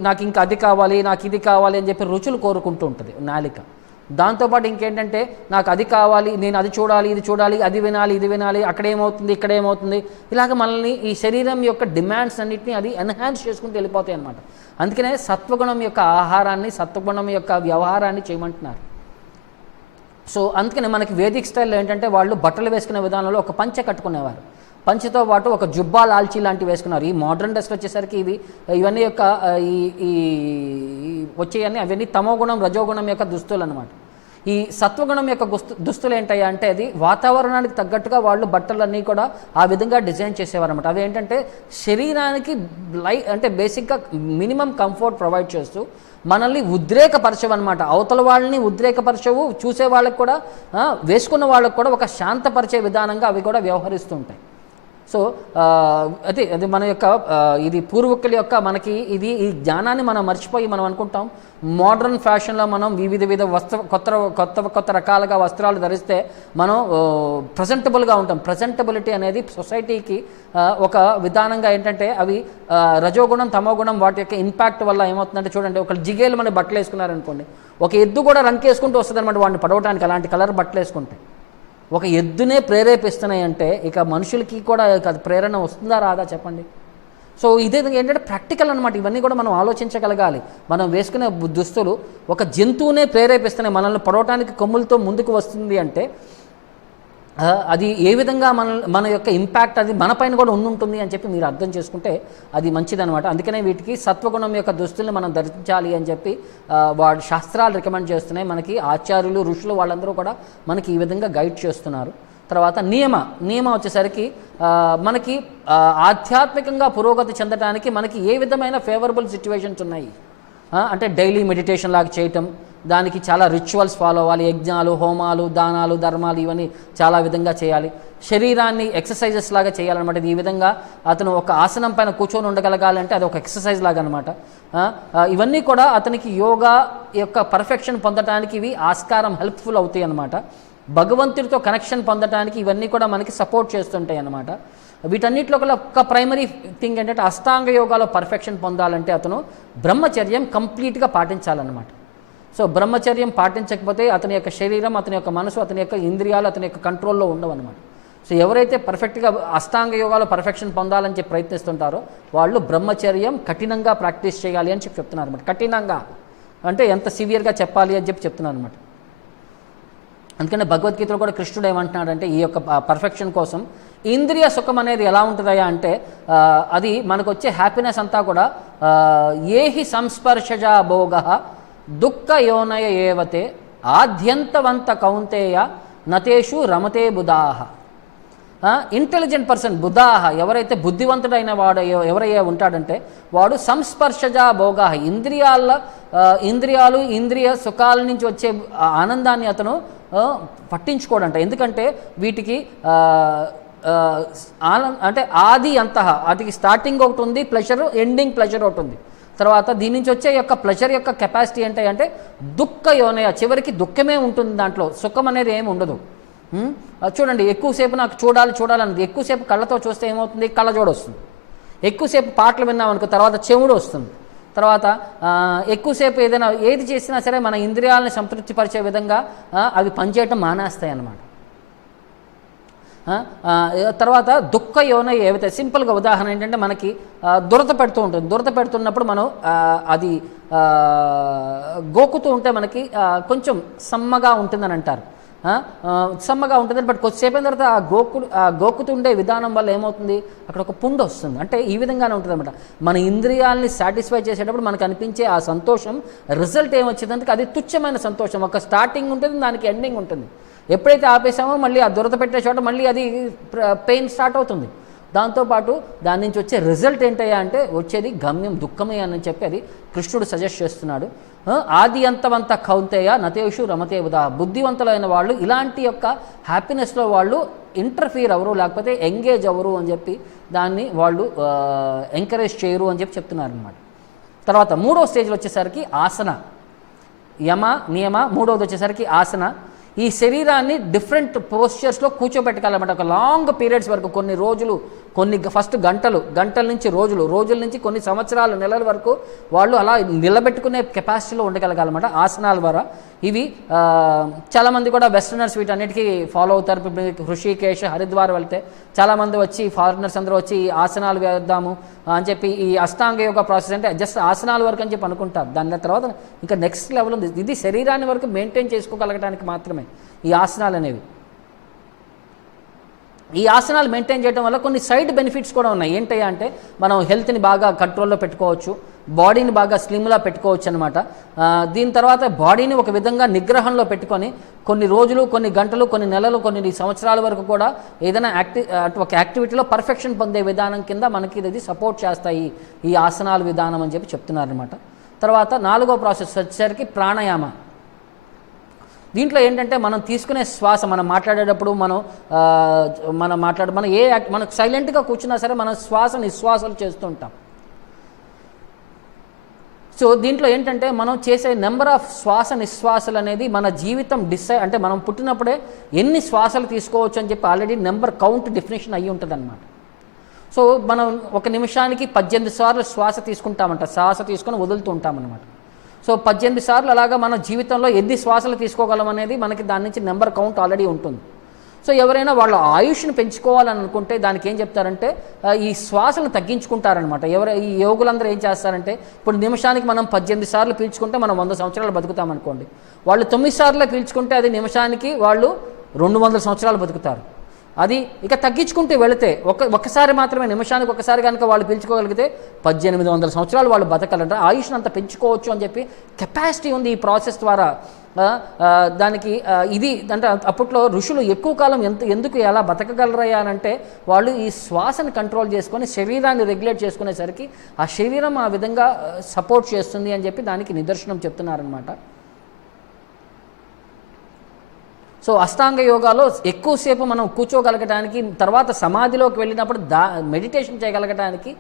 నాకు ఇంకా అది కావాలి నాకు ఇది కావాలి అని చెప్పి రుచులు కోరుకుంటూ ఉంటుంది నాలిక. దాంతోపాటు ఇంకేంటంటే నాకు అది కావాలి, నేను అది చూడాలి ఇది చూడాలి, అది వినాలి ఇది వినాలి, అక్కడేమవుతుంది ఇక్కడేమవుతుంది, ఇలాగ మనల్ని ఈ శరీరం యొక్క డిమాండ్స్ అన్నింటినీ అది ఎన్హాన్స్ చేసుకుంటూ వెళ్ళిపోతాయి అన్నమాట. అందుకనే సత్వగుణం యొక్క ఆహారాన్ని, సత్వగుణం యొక్క వ్యవహారాన్ని చేయమంటున్నారు. సో అందుకనే మనకి వేదిక్ స్టైల్లో ఏంటంటే వాళ్ళు బట్టలు వేసుకునే విధానంలో ఒక పంచె కట్టుకునేవారు, పంచెతో పాటు ఒక జుబ్బా లాల్చీ లాంటివి వేసుకున్నారు. ఈ మోడర్న్ డ్రెస్లు వచ్చేసరికి ఇవన్నీ యొక్క ఈ వచ్చేయన్నీ అవన్నీ తమోగుణం రజోగుణం యొక్క దుస్తులు అనమాట. ఈ సత్వగుణం యొక్క దుస్తులు ఏంటయ్యా అంటే అది వాతావరణానికి తగ్గట్టుగా వాళ్ళు బట్టలన్నీ కూడా ఆ విధంగా డిజైన్ చేసేవారు అనమాట. అవి ఏంటంటే శరీరానికి అంటే బేసిక్గా మినిమం కంఫర్ట్ ప్రొవైడ్ చేస్తూ మనల్ని ఉద్రేకపరచవు అనమాట. అవతల వాళ్ళని ఉద్రేకపరచవు, చూసే వాళ్ళకి కూడా వేసుకున్న వాళ్ళకి కూడా ఒక శాంతపరిచే విధానంగా అవి కూడా వ్యవహరిస్తూ ఉంటాయి. సో అది అది మన యొక్క ఇది పూర్వీకుల యొక్క మనకి ఇది ఈ జ్ఞానాన్ని మనం మర్చిపోయి మనం అనుకుంటాం మోడర్న్ ఫ్యాషన్లో మనం వివిధ కొత్త రకాలుగా వస్త్రాలు ధరిస్తే మనం ప్రజెంటబుల్గా ఉంటాం. ప్రజెంటబిలిటీ అనేది సొసైటీకి ఒక విధానంగా ఏంటంటే అవి రజోగుణం తమోగుణం వాటి యొక్క ఇంపాక్ట్ వల్ల ఏమవుతుందంటే చూడండి, ఒక జిగేలు మన బట్టలు వేసుకున్నారనుకోండి, ఒక ఎద్దు కూడా రంకేసుకుంటూ వస్తుంది అనమాట వాడిని పడవటానికి, అలాంటి కలర్ బట్టలు వేసుకుంటే. ఒక ఎద్దునే ప్రేరేపిస్తున్నాయి అంటే ఇక మనుషులకి కూడా ప్రేరణ వస్తుందా రాదా చెప్పండి. సో ఇదే ఏంటంటే ప్రాక్టికల్ అనమాట. ఇవన్నీ కూడా మనం ఆలోచించగలగాలి. మనం వేసుకునే దుస్తులు ఒక జంతువునే ప్రేరేపిస్తున్నాయి, మనల్ని పడవటానికి కొమ్ములతో ముందుకు వస్తుంది అంటే అది ఏ విధంగా మన యొక్క ఇంపాక్ట్ అది మన పైన కూడా ఉంటుంది అని చెప్పి మీరు అర్థం చేసుకుంటే అది మంచిదనమాట. అందుకనే వీటికి సత్వగుణం యొక్క దుస్తుల్ని మనం ధరించాలి అని చెప్పి వాడు శాస్త్రాలు రికమెండ్ చేస్తున్నాయి. మనకి ఆచార్యులు ఋషులు వాళ్ళందరూ కూడా మనకి ఈ విధంగా గైడ్ చేస్తున్నారు. తర్వాత నియమ వచ్చేసరికి మనకి ఆధ్యాత్మికంగా పురోగతి చెందడానికి మనకి ఏ విధమైన ఫేవరబుల్ సిచ్యువేషన్స్ ఉన్నాయి అంటే డైలీ మెడిటేషన్ లాగా చేయటం, దానికి చాలా రిచువల్స్ ఫాలో అవ్వాలి, యజ్ఞాలు హోమాలు దానాలు ధర్మాలు ఇవన్నీ చాలా విధంగా చేయాలి. శరీరాన్ని ఎక్సర్సైజెస్ లాగా చేయాలన్నమాట. ఈ విధంగా అతను ఒక ఆసనం పైన కూర్చొని ఉండగలగాలంటే అది ఒక ఎక్సర్సైజ్ లాగా అనమాట. ఇవన్నీ కూడా అతనికి యోగా యొక్క పర్ఫెక్షన్ పొందడానికి ఇవి ఆస్కారం హెల్ప్ఫుల్ అవుతాయి అన్నమాట. భగవంతుడితో కనెక్షన్ పొందడానికి ఇవన్నీ కూడా మనకి సపోర్ట్ చేస్తుంటాయి అన్నమాట. వీటన్నిటిలో ఒక ప్రైమరీ థింగ్ ఏంటంటే అష్టాంగ యోగాలో పర్ఫెక్షన్ పొందాలంటే అతను బ్రహ్మచర్యం కంప్లీట్గా పాటించాలన్నమాట. సో బ్రహ్మచర్యం పాటించకపోతే అతని యొక్క శరీరం, అతని యొక్క మనసు, అతని యొక్క ఇంద్రియాలు అతని యొక్క కంట్రోల్లో ఉండవు అనమాట. సో ఎవరైతే పర్ఫెక్ట్గా అష్టాంగ యోగాలో పర్ఫెక్షన్ పొందాలని చెప్పి ప్రయత్నిస్తుంటారో వాళ్ళు బ్రహ్మచర్యం కఠినంగా ప్రాక్టీస్ చేయాలి అని చెప్పి చెప్తున్నారు అనమాట. కఠినంగా అంటే ఎంత సివియర్గా చెప్పాలి అని చెప్పి చెప్తున్నారు అనమాట. అందుకనే భగవద్గీతలో కూడా కృష్ణుడు ఏమంటున్నాడంటే ఈ యొక్క పర్ఫెక్షన్ కోసం ఇంద్రియ సుఖం అనేది ఎలా ఉంటుందయా అంటే అది మనకు వచ్చే హ్యాపీనెస్ అంతా కూడా ఏహి సంస్పర్శజా భోగ దుఃఖ యోనయ ఏవతే ఆద్యంతవంత కౌంతేయ నతేషు రమతే బుధాహ. ఇంటెలిజెంట్ పర్సన్ బుధాహ ఎవరైతే బుద్ధివంతుడైన వాడు ఎవరయ్యే ఉంటాడంటే వాడు సంస్పర్శజా భోగా ఇంద్రియాలు ఇంద్రియ సుఖాల నుంచి వచ్చే ఆనందాన్ని అతను పట్టించుకోడంట. ఎందుకంటే వీటికి అంటే ఆది అంతః వాటికి స్టార్టింగ్ ఒకటి ఉంది, ప్లెజర్ ఎండింగ్ ప్లెజర్ ఒకటి ఉంది. తర్వాత దీని నుంచి వచ్చే యొక్క ప్లెజర్ యొక్క కెపాసిటీ ఏంటంటే దుఃఖ యోనయ, చివరికి దుఃఖమే ఉంటుంది, దాంట్లో సుఖం అనేది ఏమి ఉండదు. చూడండి, ఎక్కువసేపు నాకు చూడాలన్నది ఎక్కువసేపు కళ్ళతో చూస్తే ఏమవుతుంది, కళ్ళజోడు వస్తుంది. ఎక్కువసేపు పాటలు విన్నామనుకో తర్వాత చెవుడు వస్తుంది. తర్వాత ఎక్కువసేపు ఏది చేసినా సరే మన ఇంద్రియాలని సంతృప్తిపరిచే విధంగా అవి పనిచేయటం మానేస్తాయి అన్నమాట. తర్వాత దుఃఖ యోన ఏవైతే సింపుల్గా ఉదాహరణ ఏంటంటే మనకి దురద పెడుతూ ఉంటుంది. దురద పెడుతున్నప్పుడు మనం అది గోకుతూ ఉంటే మనకి కొంచెం సమ్మగా ఉంటుందని అంటారు. సమ్మగా ఉంటుంది. బట్ కొద్దిసేపు అయిన తర్వాత గోకుతుండే విధానం వల్ల ఏమవుతుంది, అక్కడ ఒక పుండు వస్తుంది. అంటే ఈ విధంగానే ఉంటుంది అనమాట. మన ఇంద్రియాలని సాటిస్ఫై చేసేటప్పుడు మనకు అనిపించే ఆ సంతోషం రిజల్ట్ ఏమొచ్చిందంటే అది తుచ్చమైన సంతోషం. ఒక స్టార్టింగ్ ఉంటుంది, దానికి ఎండింగ్ ఉంటుంది. ఎప్పుడైతే ఆపేసామో మళ్ళీ ఆ దురద పెట్టే చోట మళ్ళీ అది పెయిన్ స్టార్ట్ అవుతుంది. దాంతోపాటు దాని నుంచి వచ్చే రిజల్ట్ ఏంటయ్యా అంటే వచ్చేది గమ్యం దుఃఖమే అని చెప్పి అది కృష్ణుడు సజెస్ట్ చేస్తున్నాడు. ఆది అంతవంత కౌంతేయ నతేషు రమతే ఉదా. బుద్ధివంతులైన వాళ్ళు ఇలాంటి యొక్క హ్యాపీనెస్లో వాళ్ళు ఇంటర్ఫియర్ అవ్వరు, లేకపోతే ఎంగేజ్ అవ్వరు అని చెప్పి దాన్ని వాళ్ళు ఎంకరేజ్ చేయరు అని చెప్పి చెప్తున్నారు అనమాట. తర్వాత మూడో స్టేజ్లో వచ్చేసరికి ఆసన, యమ నియమ. మూడవది వచ్చేసరికి ఆసన. ఈ శరీరాన్ని డిఫరెంట్ పోస్చర్స్లో కూర్చోబెట్టగలమాట. ఒక లాంగ్ పీరియడ్స్ వరకు, కొన్ని రోజులు, ఫస్ట్ గంటల నుంచి రోజుల నుంచి కొన్ని సంవత్సరాలు నెలల వరకు వాళ్ళు అలా నిలబెట్టుకునే కెపాసిటీలో ఉండగలగాలన్నమాట ఆసనాల ద్వారా. ఇవి చాలామంది కూడా వెస్టర్నర్స్ వీటన్నిటికీ ఫాలో అవుతారు. హృషికేశ్, హరిద్వార్ వెళ్తే చాలామంది వచ్చి ఫారినర్స్ అందరూ వచ్చి ఈ ఆసనాలు వేద్దాము అని చెప్పి ఈ అష్టాంగ యోగ ప్రాసెస్ అంటే జస్ట్ ఆసనాల వరకు అని చెప్పి అనుకుంటారు. దాని తర్వాత ఇంకా నెక్స్ట్ లెవెల్ ఉంది. ఇది శరీరాన్ని వరకు మెయింటైన్ చేసుకోగలగడానికి మాత్రమే ఈ ఆసనాలు అనేవి. ఈ ఆసనాలు మెయింటైన్ చేయడం వల్ల కొన్ని సైడ్ బెనిఫిట్స్ కూడా ఉన్నాయి. ఏంటయ్యా అంటే మనం హెల్త్ని బాగా కంట్రోల్లో పెట్టుకోవచ్చు, బాడీని బాగా స్లిమ్లా పెట్టుకోవచ్చు అనమాట. దీని తర్వాత బాడీని ఒక విధంగా నిగ్రహంలో పెట్టుకొని కొన్ని రోజులు, కొన్ని గంటలు, కొన్ని నెలలు, కొన్ని సంవత్సరాల వరకు కూడా ఏదైనా ఒక యాక్టివిటీలో పర్ఫెక్షన్ పొందే విధానం కింద మనకి ఇది సపోర్ట్ చేస్తాయి ఈ ఆసనాల విధానం అని చెప్పి చెప్తున్నారనమాట. తర్వాత నాలుగో ప్రాసెస్ వచ్చేసరికి ప్రాణాయామ. దీంట్లో ఏంటంటే మనం తీసుకునే శ్వాస, మనం మాట్లాడేటప్పుడు మనం మనకు సైలెంట్గా కూర్చున్నా సరే మనం శ్వాస నిశ్వాసాలు చేస్తుంటాం. సో దీంట్లో ఏంటంటే మనం చేసే నెంబర్ ఆఫ్ శ్వాస నిశ్వాసాలు అనేది మన జీవితం అంటే మనం పుట్టినప్పుడే ఎన్ని శ్వాసలు తీసుకోవచ్చు అని చెప్పి ఆల్రెడీ నెంబర్ కౌంట్ డెఫినేషన్ అయ్యి ఉంటుంది అన్నమాట. సో మనం ఒక నిమిషానికి 18 సార్లు శ్వాస తీసుకుంటామంట, శ్వాస తీసుకొని వదులుతూ ఉంటామన్నమాట. సో 18 సార్లు అలాగా మన జీవితంలో ఎన్ని శ్వాసలు తీసుకోగలం అనేది మనకి దాని నుంచి నెంబర్ కౌంట్ ఆల్రెడీ ఉంటుంది. సో ఎవరైనా వాళ్ళ ఆయుష్ని పెంచుకోవాలని అనుకుంటే దానికి ఏం చెప్తారంటే ఈ శ్వాసను తగ్గించుకుంటారనమాట. ఈ యోగులందరూ ఏం చేస్తారంటే, ఇప్పుడు నిమిషానికి మనం 18 సార్లు పీల్చుకుంటే మనం 100 సంవత్సరాలు బతుకుతామనుకోండి. వాళ్ళు 9 సార్లు పీల్చుకుంటే అది నిమిషానికి వాళ్ళు 200 సంవత్సరాలు బతుకుతారు. అది ఇక తగ్గించుకుంటూ వెళితే ఒక్కసారి మాత్రమే, నిమిషానికి ఒకసారి కనుక వాళ్ళు పీల్చుకోగలిగితే 1800 సంవత్సరాలు వాళ్ళు బతకాలంటే ఆయుష్ని అంత పెంచుకోవచ్చు అని చెప్పి కెపాసిటీ ఉంది ఈ ప్రాసెస్ ద్వారా. దానికి ఇది అంటే అప్పట్లో ఋషులు ఎక్కువ కాలం ఎందుకు ఎలా బతకగలరయ్యానంటే వాళ్ళు ఈ శ్వాసను కంట్రోల్ చేసుకొని శరీరాన్ని రెగ్యులేట్ చేసుకునేసరికి ఆ శరీరం ఆ విధంగా సపోర్ట్ చేస్తుంది అని చెప్పి దానికి నిదర్శనం చెప్తున్నారనమాట. సో అష్టాంగ యోగాలో ఎక్కువసేపు మనం కూర్చోగలగటానికి, తర్వాత సమాధిలోకి వెళ్ళినప్పుడు మెడిటేషన్ చేయగలగటానికి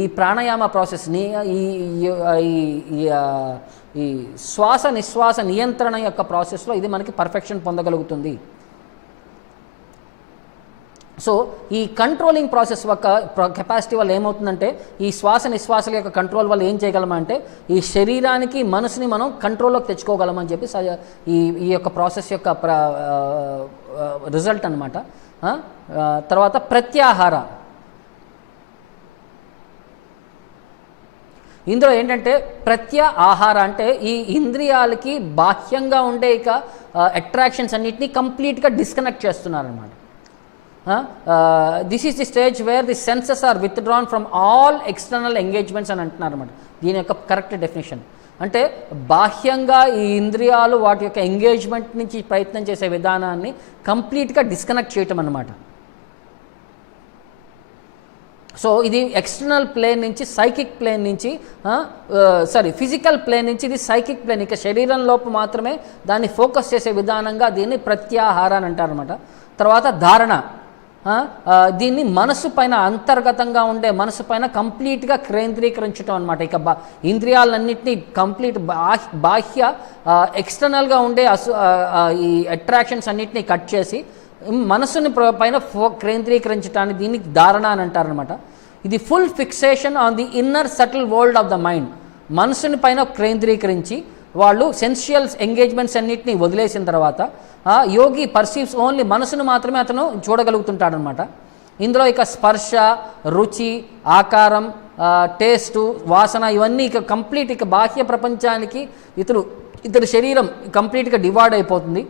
ఈ ప్రాణాయామ ప్రాసెస్ని, ఈ శ్వాస నిశ్వాస నియంత్రణ యొక్క ప్రాసెస్లో ఇది మనకి పర్ఫెక్షన్ పొందగలుగుతుంది. సో ఈ కంట్రోలింగ్ ప్రాసెస్ యొక్క కెపాసిటీ వల్ల ఏమవుతుందంటే, ఈ శ్వాస నిశ్వాసాల యొక్క కంట్రోల్ వల్ల ఏం చేయగలమంటే ఈ శరీరానికి మనసుని మనం కంట్రోల్లోకి తెచ్చుకోగలమని చెప్పి ఈ యొక్క ప్రాసెస్ యొక్క రిజల్ట్ అనమాట. తర్వాత ప్రత్యాహార, ఇందులో ఏంటంటే ఆహార అంటే ఈ ఇంద్రియాలకి బాహ్యంగా ఉండే ఇక అట్రాక్షన్స్ అన్నిటినీ కంప్లీట్గా డిస్కనెక్ట్ చేస్తున్నారనమాట. This is the stage where the senses are withdrawn from all external engagements అని అంటున్నారు అన్నమాట. దీని యొక్క కరెక్ట్ డెఫినేషన్ అంటే బాహ్యంగా ఈ ఇంద్రియాలు వాటి యొక్క ఎంగేజ్మెంట్ నుంచి ప్రయత్నం చేసే విధానాన్ని కంప్లీట్గా డిస్కనెక్ట్ చేయటం అన్నమాట. సో ఇది ఎక్స్టర్నల్ ప్లేన్ నుంచి సైకిక్ ప్లేన్ నుంచి ఫిజికల్ ప్లేన్ నుంచి ఇది సైకిక్ ప్లేన్, ఇక శరీరంలోపు మాత్రమే దాన్ని ఫోకస్ చేసే విధానంగా దీన్ని ప్రత్యాహార అని అంటారనమాట. తర్వాత ధారణ, దీన్ని మనసు పైన అంతర్గతంగా ఉండే మనసు పైన కంప్లీట్గా కేంద్రీకరించడం అనమాట. ఇక ఇంద్రియాలన్నింటినీ కంప్లీట్ బాహ్య ఎక్స్టర్నల్గా ఉండే ఈ అట్రాక్షన్స్ అన్నింటినీ కట్ చేసి మనసుని పైన కేంద్రీకరించడానికి దీన్ని ధారణ అని అంటారనమాట. ఇది full fixation on the inner subtle world of the mind. మనసుని పైన కేంద్రీకరించి వాళ్ళు సెన్షియల్స్ ఎంగేజ్మెంట్స్ అన్నింటినీ వదిలేసిన తర్వాత యోగి పర్సీవ్స్ ఓన్లీ మనసును మాత్రమే అతను చూడగలుగుతుంటాడనమాట. ఇందులో ఇక స్పర్శ, రుచి, ఆకారం, టేస్టు, వాసన ఇవన్నీ ఇక కంప్లీట్ ఇక బాహ్య ప్రపంచానికి ఇతడు శరీరం కంప్లీట్గా డివైడ్ అయిపోతుంది.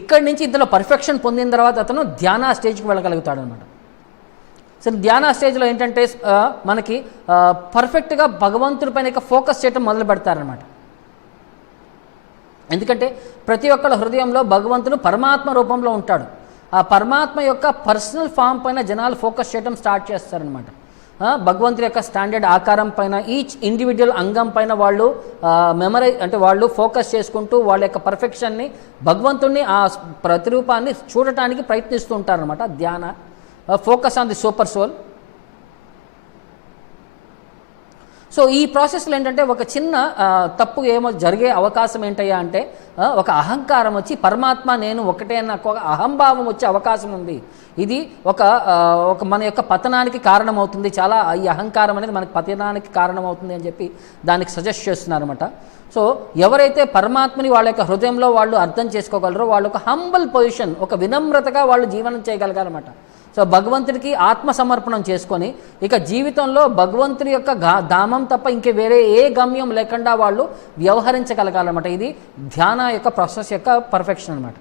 ఇక్కడి నుంచి ఇందులో పర్ఫెక్షన్ పొందిన తర్వాత అతను ధ్యాన స్టేజ్కి వెళ్ళగలుగుతాడు అనమాట. సో ధ్యాన స్టేజ్లో ఏంటంటే మనకి పర్ఫెక్ట్గా భగవంతుడి పైన ఇక ఫోకస్ చేయటం మొదలు పెడతారనమాట. ఎందుకంటే ప్రతి ఒక్కళ్ళ హృదయంలో భగవంతుడు పరమాత్మ రూపంలో ఉంటాడు. ఆ పరమాత్మ యొక్క పర్సనల్ ఫామ్ పైన జనాలు ఫోకస్ చేయడం స్టార్ట్ చేస్తారనమాట. భగవంతుడి యొక్క స్టాండర్డ్ ఆకారం పైన, ఈచ్ ఇండివిజువల్ అంగం పైన వాళ్ళు వాళ్ళు ఫోకస్ చేసుకుంటూ వాళ్ళ యొక్క పర్ఫెక్షన్ని, భగవంతుడిని ఆ ప్రతిరూపాన్ని చూడటానికి ప్రయత్నిస్తూ ఉంటారనమాట. Dhyana focus on the super soul. So ఈ ప్రాసెస్లో ఏంటంటే ఒక చిన్న తప్పు ఏమో జరిగే అవకాశం ఏంటయ్యా అంటే ఒక అహంకారం వచ్చి పరమాత్మ నేను ఒకటే అన్న ఒక అహంభావం వచ్చే అవకాశం ఉంది. ఇది ఒక మన యొక్క పతనానికి కారణమవుతుంది. చాలా ఈ అహంకారం అనేది మనకి పతనానికి కారణమవుతుంది అని చెప్పి దానికి సజెస్ట్ చేస్తున్నారన్నమాట. సో ఎవరైతే పరమాత్మని వాళ్ళ యొక్క హృదయంలో వాళ్ళు అర్థం చేసుకోగలరో వాళ్ళు ఒక హంబల్ పొజిషన్, ఒక వినమ్రతగా వాళ్ళు జీవనం చేయగలగాలన్నమాట. సో భగవంతుడికి ఆత్మ సమర్పణం చేసుకొని ఇక జీవితంలో భగవంతుడి యొక్క ధామం తప్ప ఇంకే వేరే ఏ గమ్యం లేకుండా వాళ్ళు వ్యవహరించగలగాలన్నమాట. ఇది ధ్యాన యొక్క ప్రాసెస్ యొక్క పర్ఫెక్షన్ అనమాట.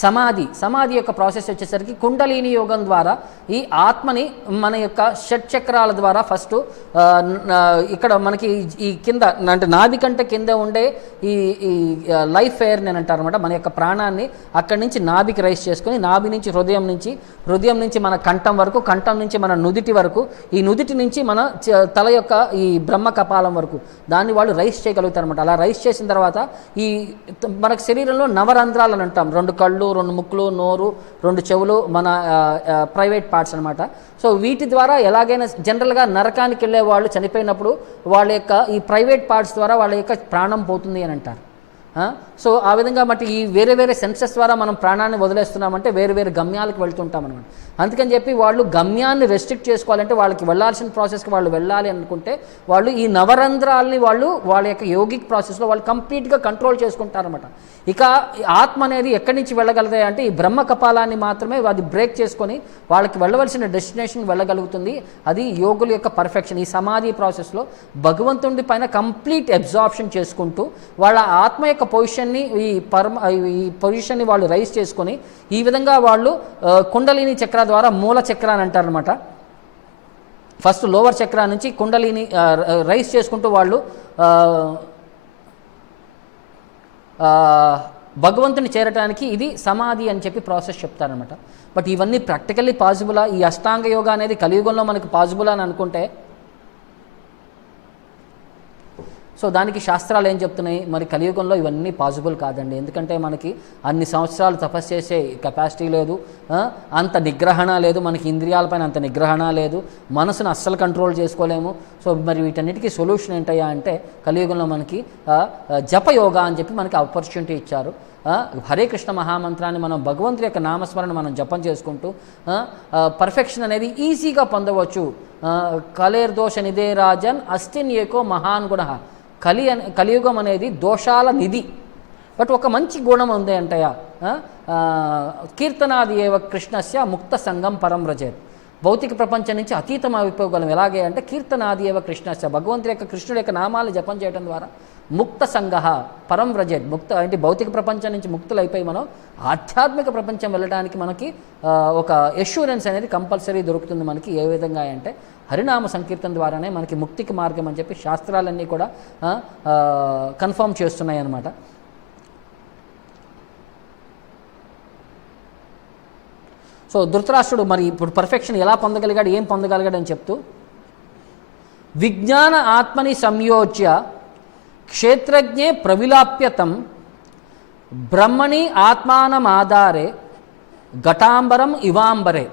సమాధి యొక్క ప్రాసెస్ వచ్చేసరికి కుండలిని యోగం ద్వారా ఈ ఆత్మని మన యొక్క షట్ చక్రాల ద్వారా ఫస్ట్ ఇక్కడ మనకి ఈ కింద అంటే నాభి కంటే కింద ఉండే ఈ ఈ లైఫ్ ఎయిర్ అని అంటారు అనమాట. మన యొక్క ప్రాణాన్ని అక్కడి నుంచి నాభికి రైస్ చేసుకొని, నాభి నుంచి హృదయం నుంచి మన కంఠం వరకు, కంఠం నుంచి మన నుదిటి వరకు, ఈ నుదిటి నుంచి మన తల యొక్క ఈ బ్రహ్మ కపాలం వరకు దాన్ని వాళ్ళు రైస్ చేయగలుగుతారు అనమాట. అలా రైస్ చేసిన తర్వాత ఈ మనకు శరీరంలో నవరంధ్రాలు అని అంటాం. 2 కళ్ళు, 2 ముక్కులు, నోరు, 2 చెవులు మన ప్రైవేట్ పార్ట్స్ అనమాట. సో వీటి ద్వారా ఎలాగైనా జనరల్గా నరకానికి వెళ్ళే వాళ్ళు చనిపోయినప్పుడు వాళ్ళ యొక్క ఈ ప్రైవేట్ పార్ట్స్ ద్వారా వాళ్ళ యొక్క ప్రాణం పోతుంది అని అంటారు. సో ఆ విధంగా బట్టి ఈ వేరే సెన్సెస్ ద్వారా మనం ప్రాణాన్ని వదిలేస్తున్నామంటే వేరు గమ్యాలకు వెళ్తుంటాం అనమాట. అందుకని చెప్పి వాళ్ళు గమ్యాన్ని రెస్ట్రిక్ట్ చేసుకోవాలంటే వాళ్ళకి వెళ్ళాల్సిన ప్రాసెస్కి వాళ్ళు వెళ్ళాలి అనుకుంటే వాళ్ళు ఈ నవరంధ్రాలని వాళ్ళ యొక్క యోగిక్ ప్రాసెస్లో వాళ్ళు కంప్లీట్గా కంట్రోల్ చేసుకుంటారన్నమాట. ఇక ఆత్మ అనేది ఎక్కడి నుంచి వెళ్ళగలుగుతాయి అంటే ఈ బ్రహ్మ కపాలాన్ని మాత్రమే అది బ్రేక్ చేసుకొని వాళ్ళకి వెళ్ళవలసిన డెస్టినేషన్ వెళ్ళగలుగుతుంది. అది యోగుల యొక్క పర్ఫెక్షన్. ఈ సమాధి ప్రాసెస్లో భగవంతుడి పైన కంప్లీట్ అబ్జార్ప్షన్ చేసుకుంటూ వాళ్ళ ఆత్మ యొక్క పొజిషన్ని ఈ పొజిషన్ని వాళ్ళు రైజ్ చేసుకొని ఈ విధంగా వాళ్ళు కుండలిని చక్ర ద్వారా మూల చక్ర అని అంటారనమాట. ఫస్ట్ లోవర్ చక్ర నుంచి కుండలిని రైజ్ చేసుకుంటూ వాళ్ళు భగవంతుని చేరటానికి ఇది సమాధి అని చెప్పి ప్రాసెస్ చెప్తారనమాట. బట్ ఇవన్నీ ప్రాక్టికల్లీ పాసిబులా? ఈ అష్టాంగ యోగా అనేది కలియుగంలో మనకు పాసిబుల్ అని అనుకుంటే సో దానికి శాస్త్రాలు ఏం చెప్తున్నాయి? మరి కలియుగంలో ఇవన్నీ పాసిబుల్ కాదండి. ఎందుకంటే మనకి అన్ని సంవత్సరాలు తపస్సు చేసే కెపాసిటీ లేదు, అంత నిగ్రహణ లేదు, మనకి ఇంద్రియాలపైన అంత నిగ్రహణ లేదు, మనసును అస్సలు కంట్రోల్ చేసుకోలేము. సో మరి వీటన్నిటికీ సొల్యూషన్ ఏంటయ్యా అంటే కలియుగంలో మనకి జపయోగా అని చెప్పి మనకి ఆపర్చునిటీ ఇచ్చారు. హరే కృష్ణ మహామంత్రాన్ని మనం భగవంతుడి యొక్క నామస్మరణ మనం జపం చేసుకుంటూ పర్ఫెక్షన్ అనేది ఈజీగా పొందవచ్చు. కలేర్దోష నిదే రాజన్ అస్తిన్ ఏకో మహాన్ గుణ. కలియుగం అనేది దోషాల నిధి. బట్ ఒక మంచి గుణం ఉంది అంటయా, కీర్తనాది ఏవ కృష్ణస్య ముక్త సంగం పరం వ్రజేత్. భౌతిక ప్రపంచం నుంచి అతీతం అయిపోగలం. ఎలాగే అంటే కీర్తనాది ఏవ కృష్ణస్య, భగవంతుడి యొక్క కృష్ణుడి యొక్క నామాలు జపం చేయడం ద్వారా ముక్త సంగ పరం వ్రజేత్. ముక్త అంటే భౌతిక ప్రపంచం నుంచి ముక్తులైపోయి మనం ఆధ్యాత్మిక ప్రపంచం వెళ్ళడానికి మనకి ఒక ఎష్యూరెన్స్ అనేది కంపల్సరీ దొరుకుతుంది మనకి. ఏ విధంగా అంటే హరినామ సంకీర్తన ద్వారానే మనకి ముక్తికి మార్గం అని చెప్పి శాస్త్రాలన్నీ కూడా కన్ఫర్మ్ చేస్తున్నాయి అన్నమాట. సో ధృతరాష్ట్రుడు మరి ఇప్పుడు పర్ఫెక్షన్ ఎలా పొందగలిగాడు, ఏం పొందగలిగాడు అని చెప్తూ, విజ్ఞాన ఆత్మని సంయోజ్య క్షేత్రజ్ఞే ప్రవిలాప్యతం బ్రహ్మణి ఆత్మానమాధారే ఘటాంబరం ఇవాంబరే.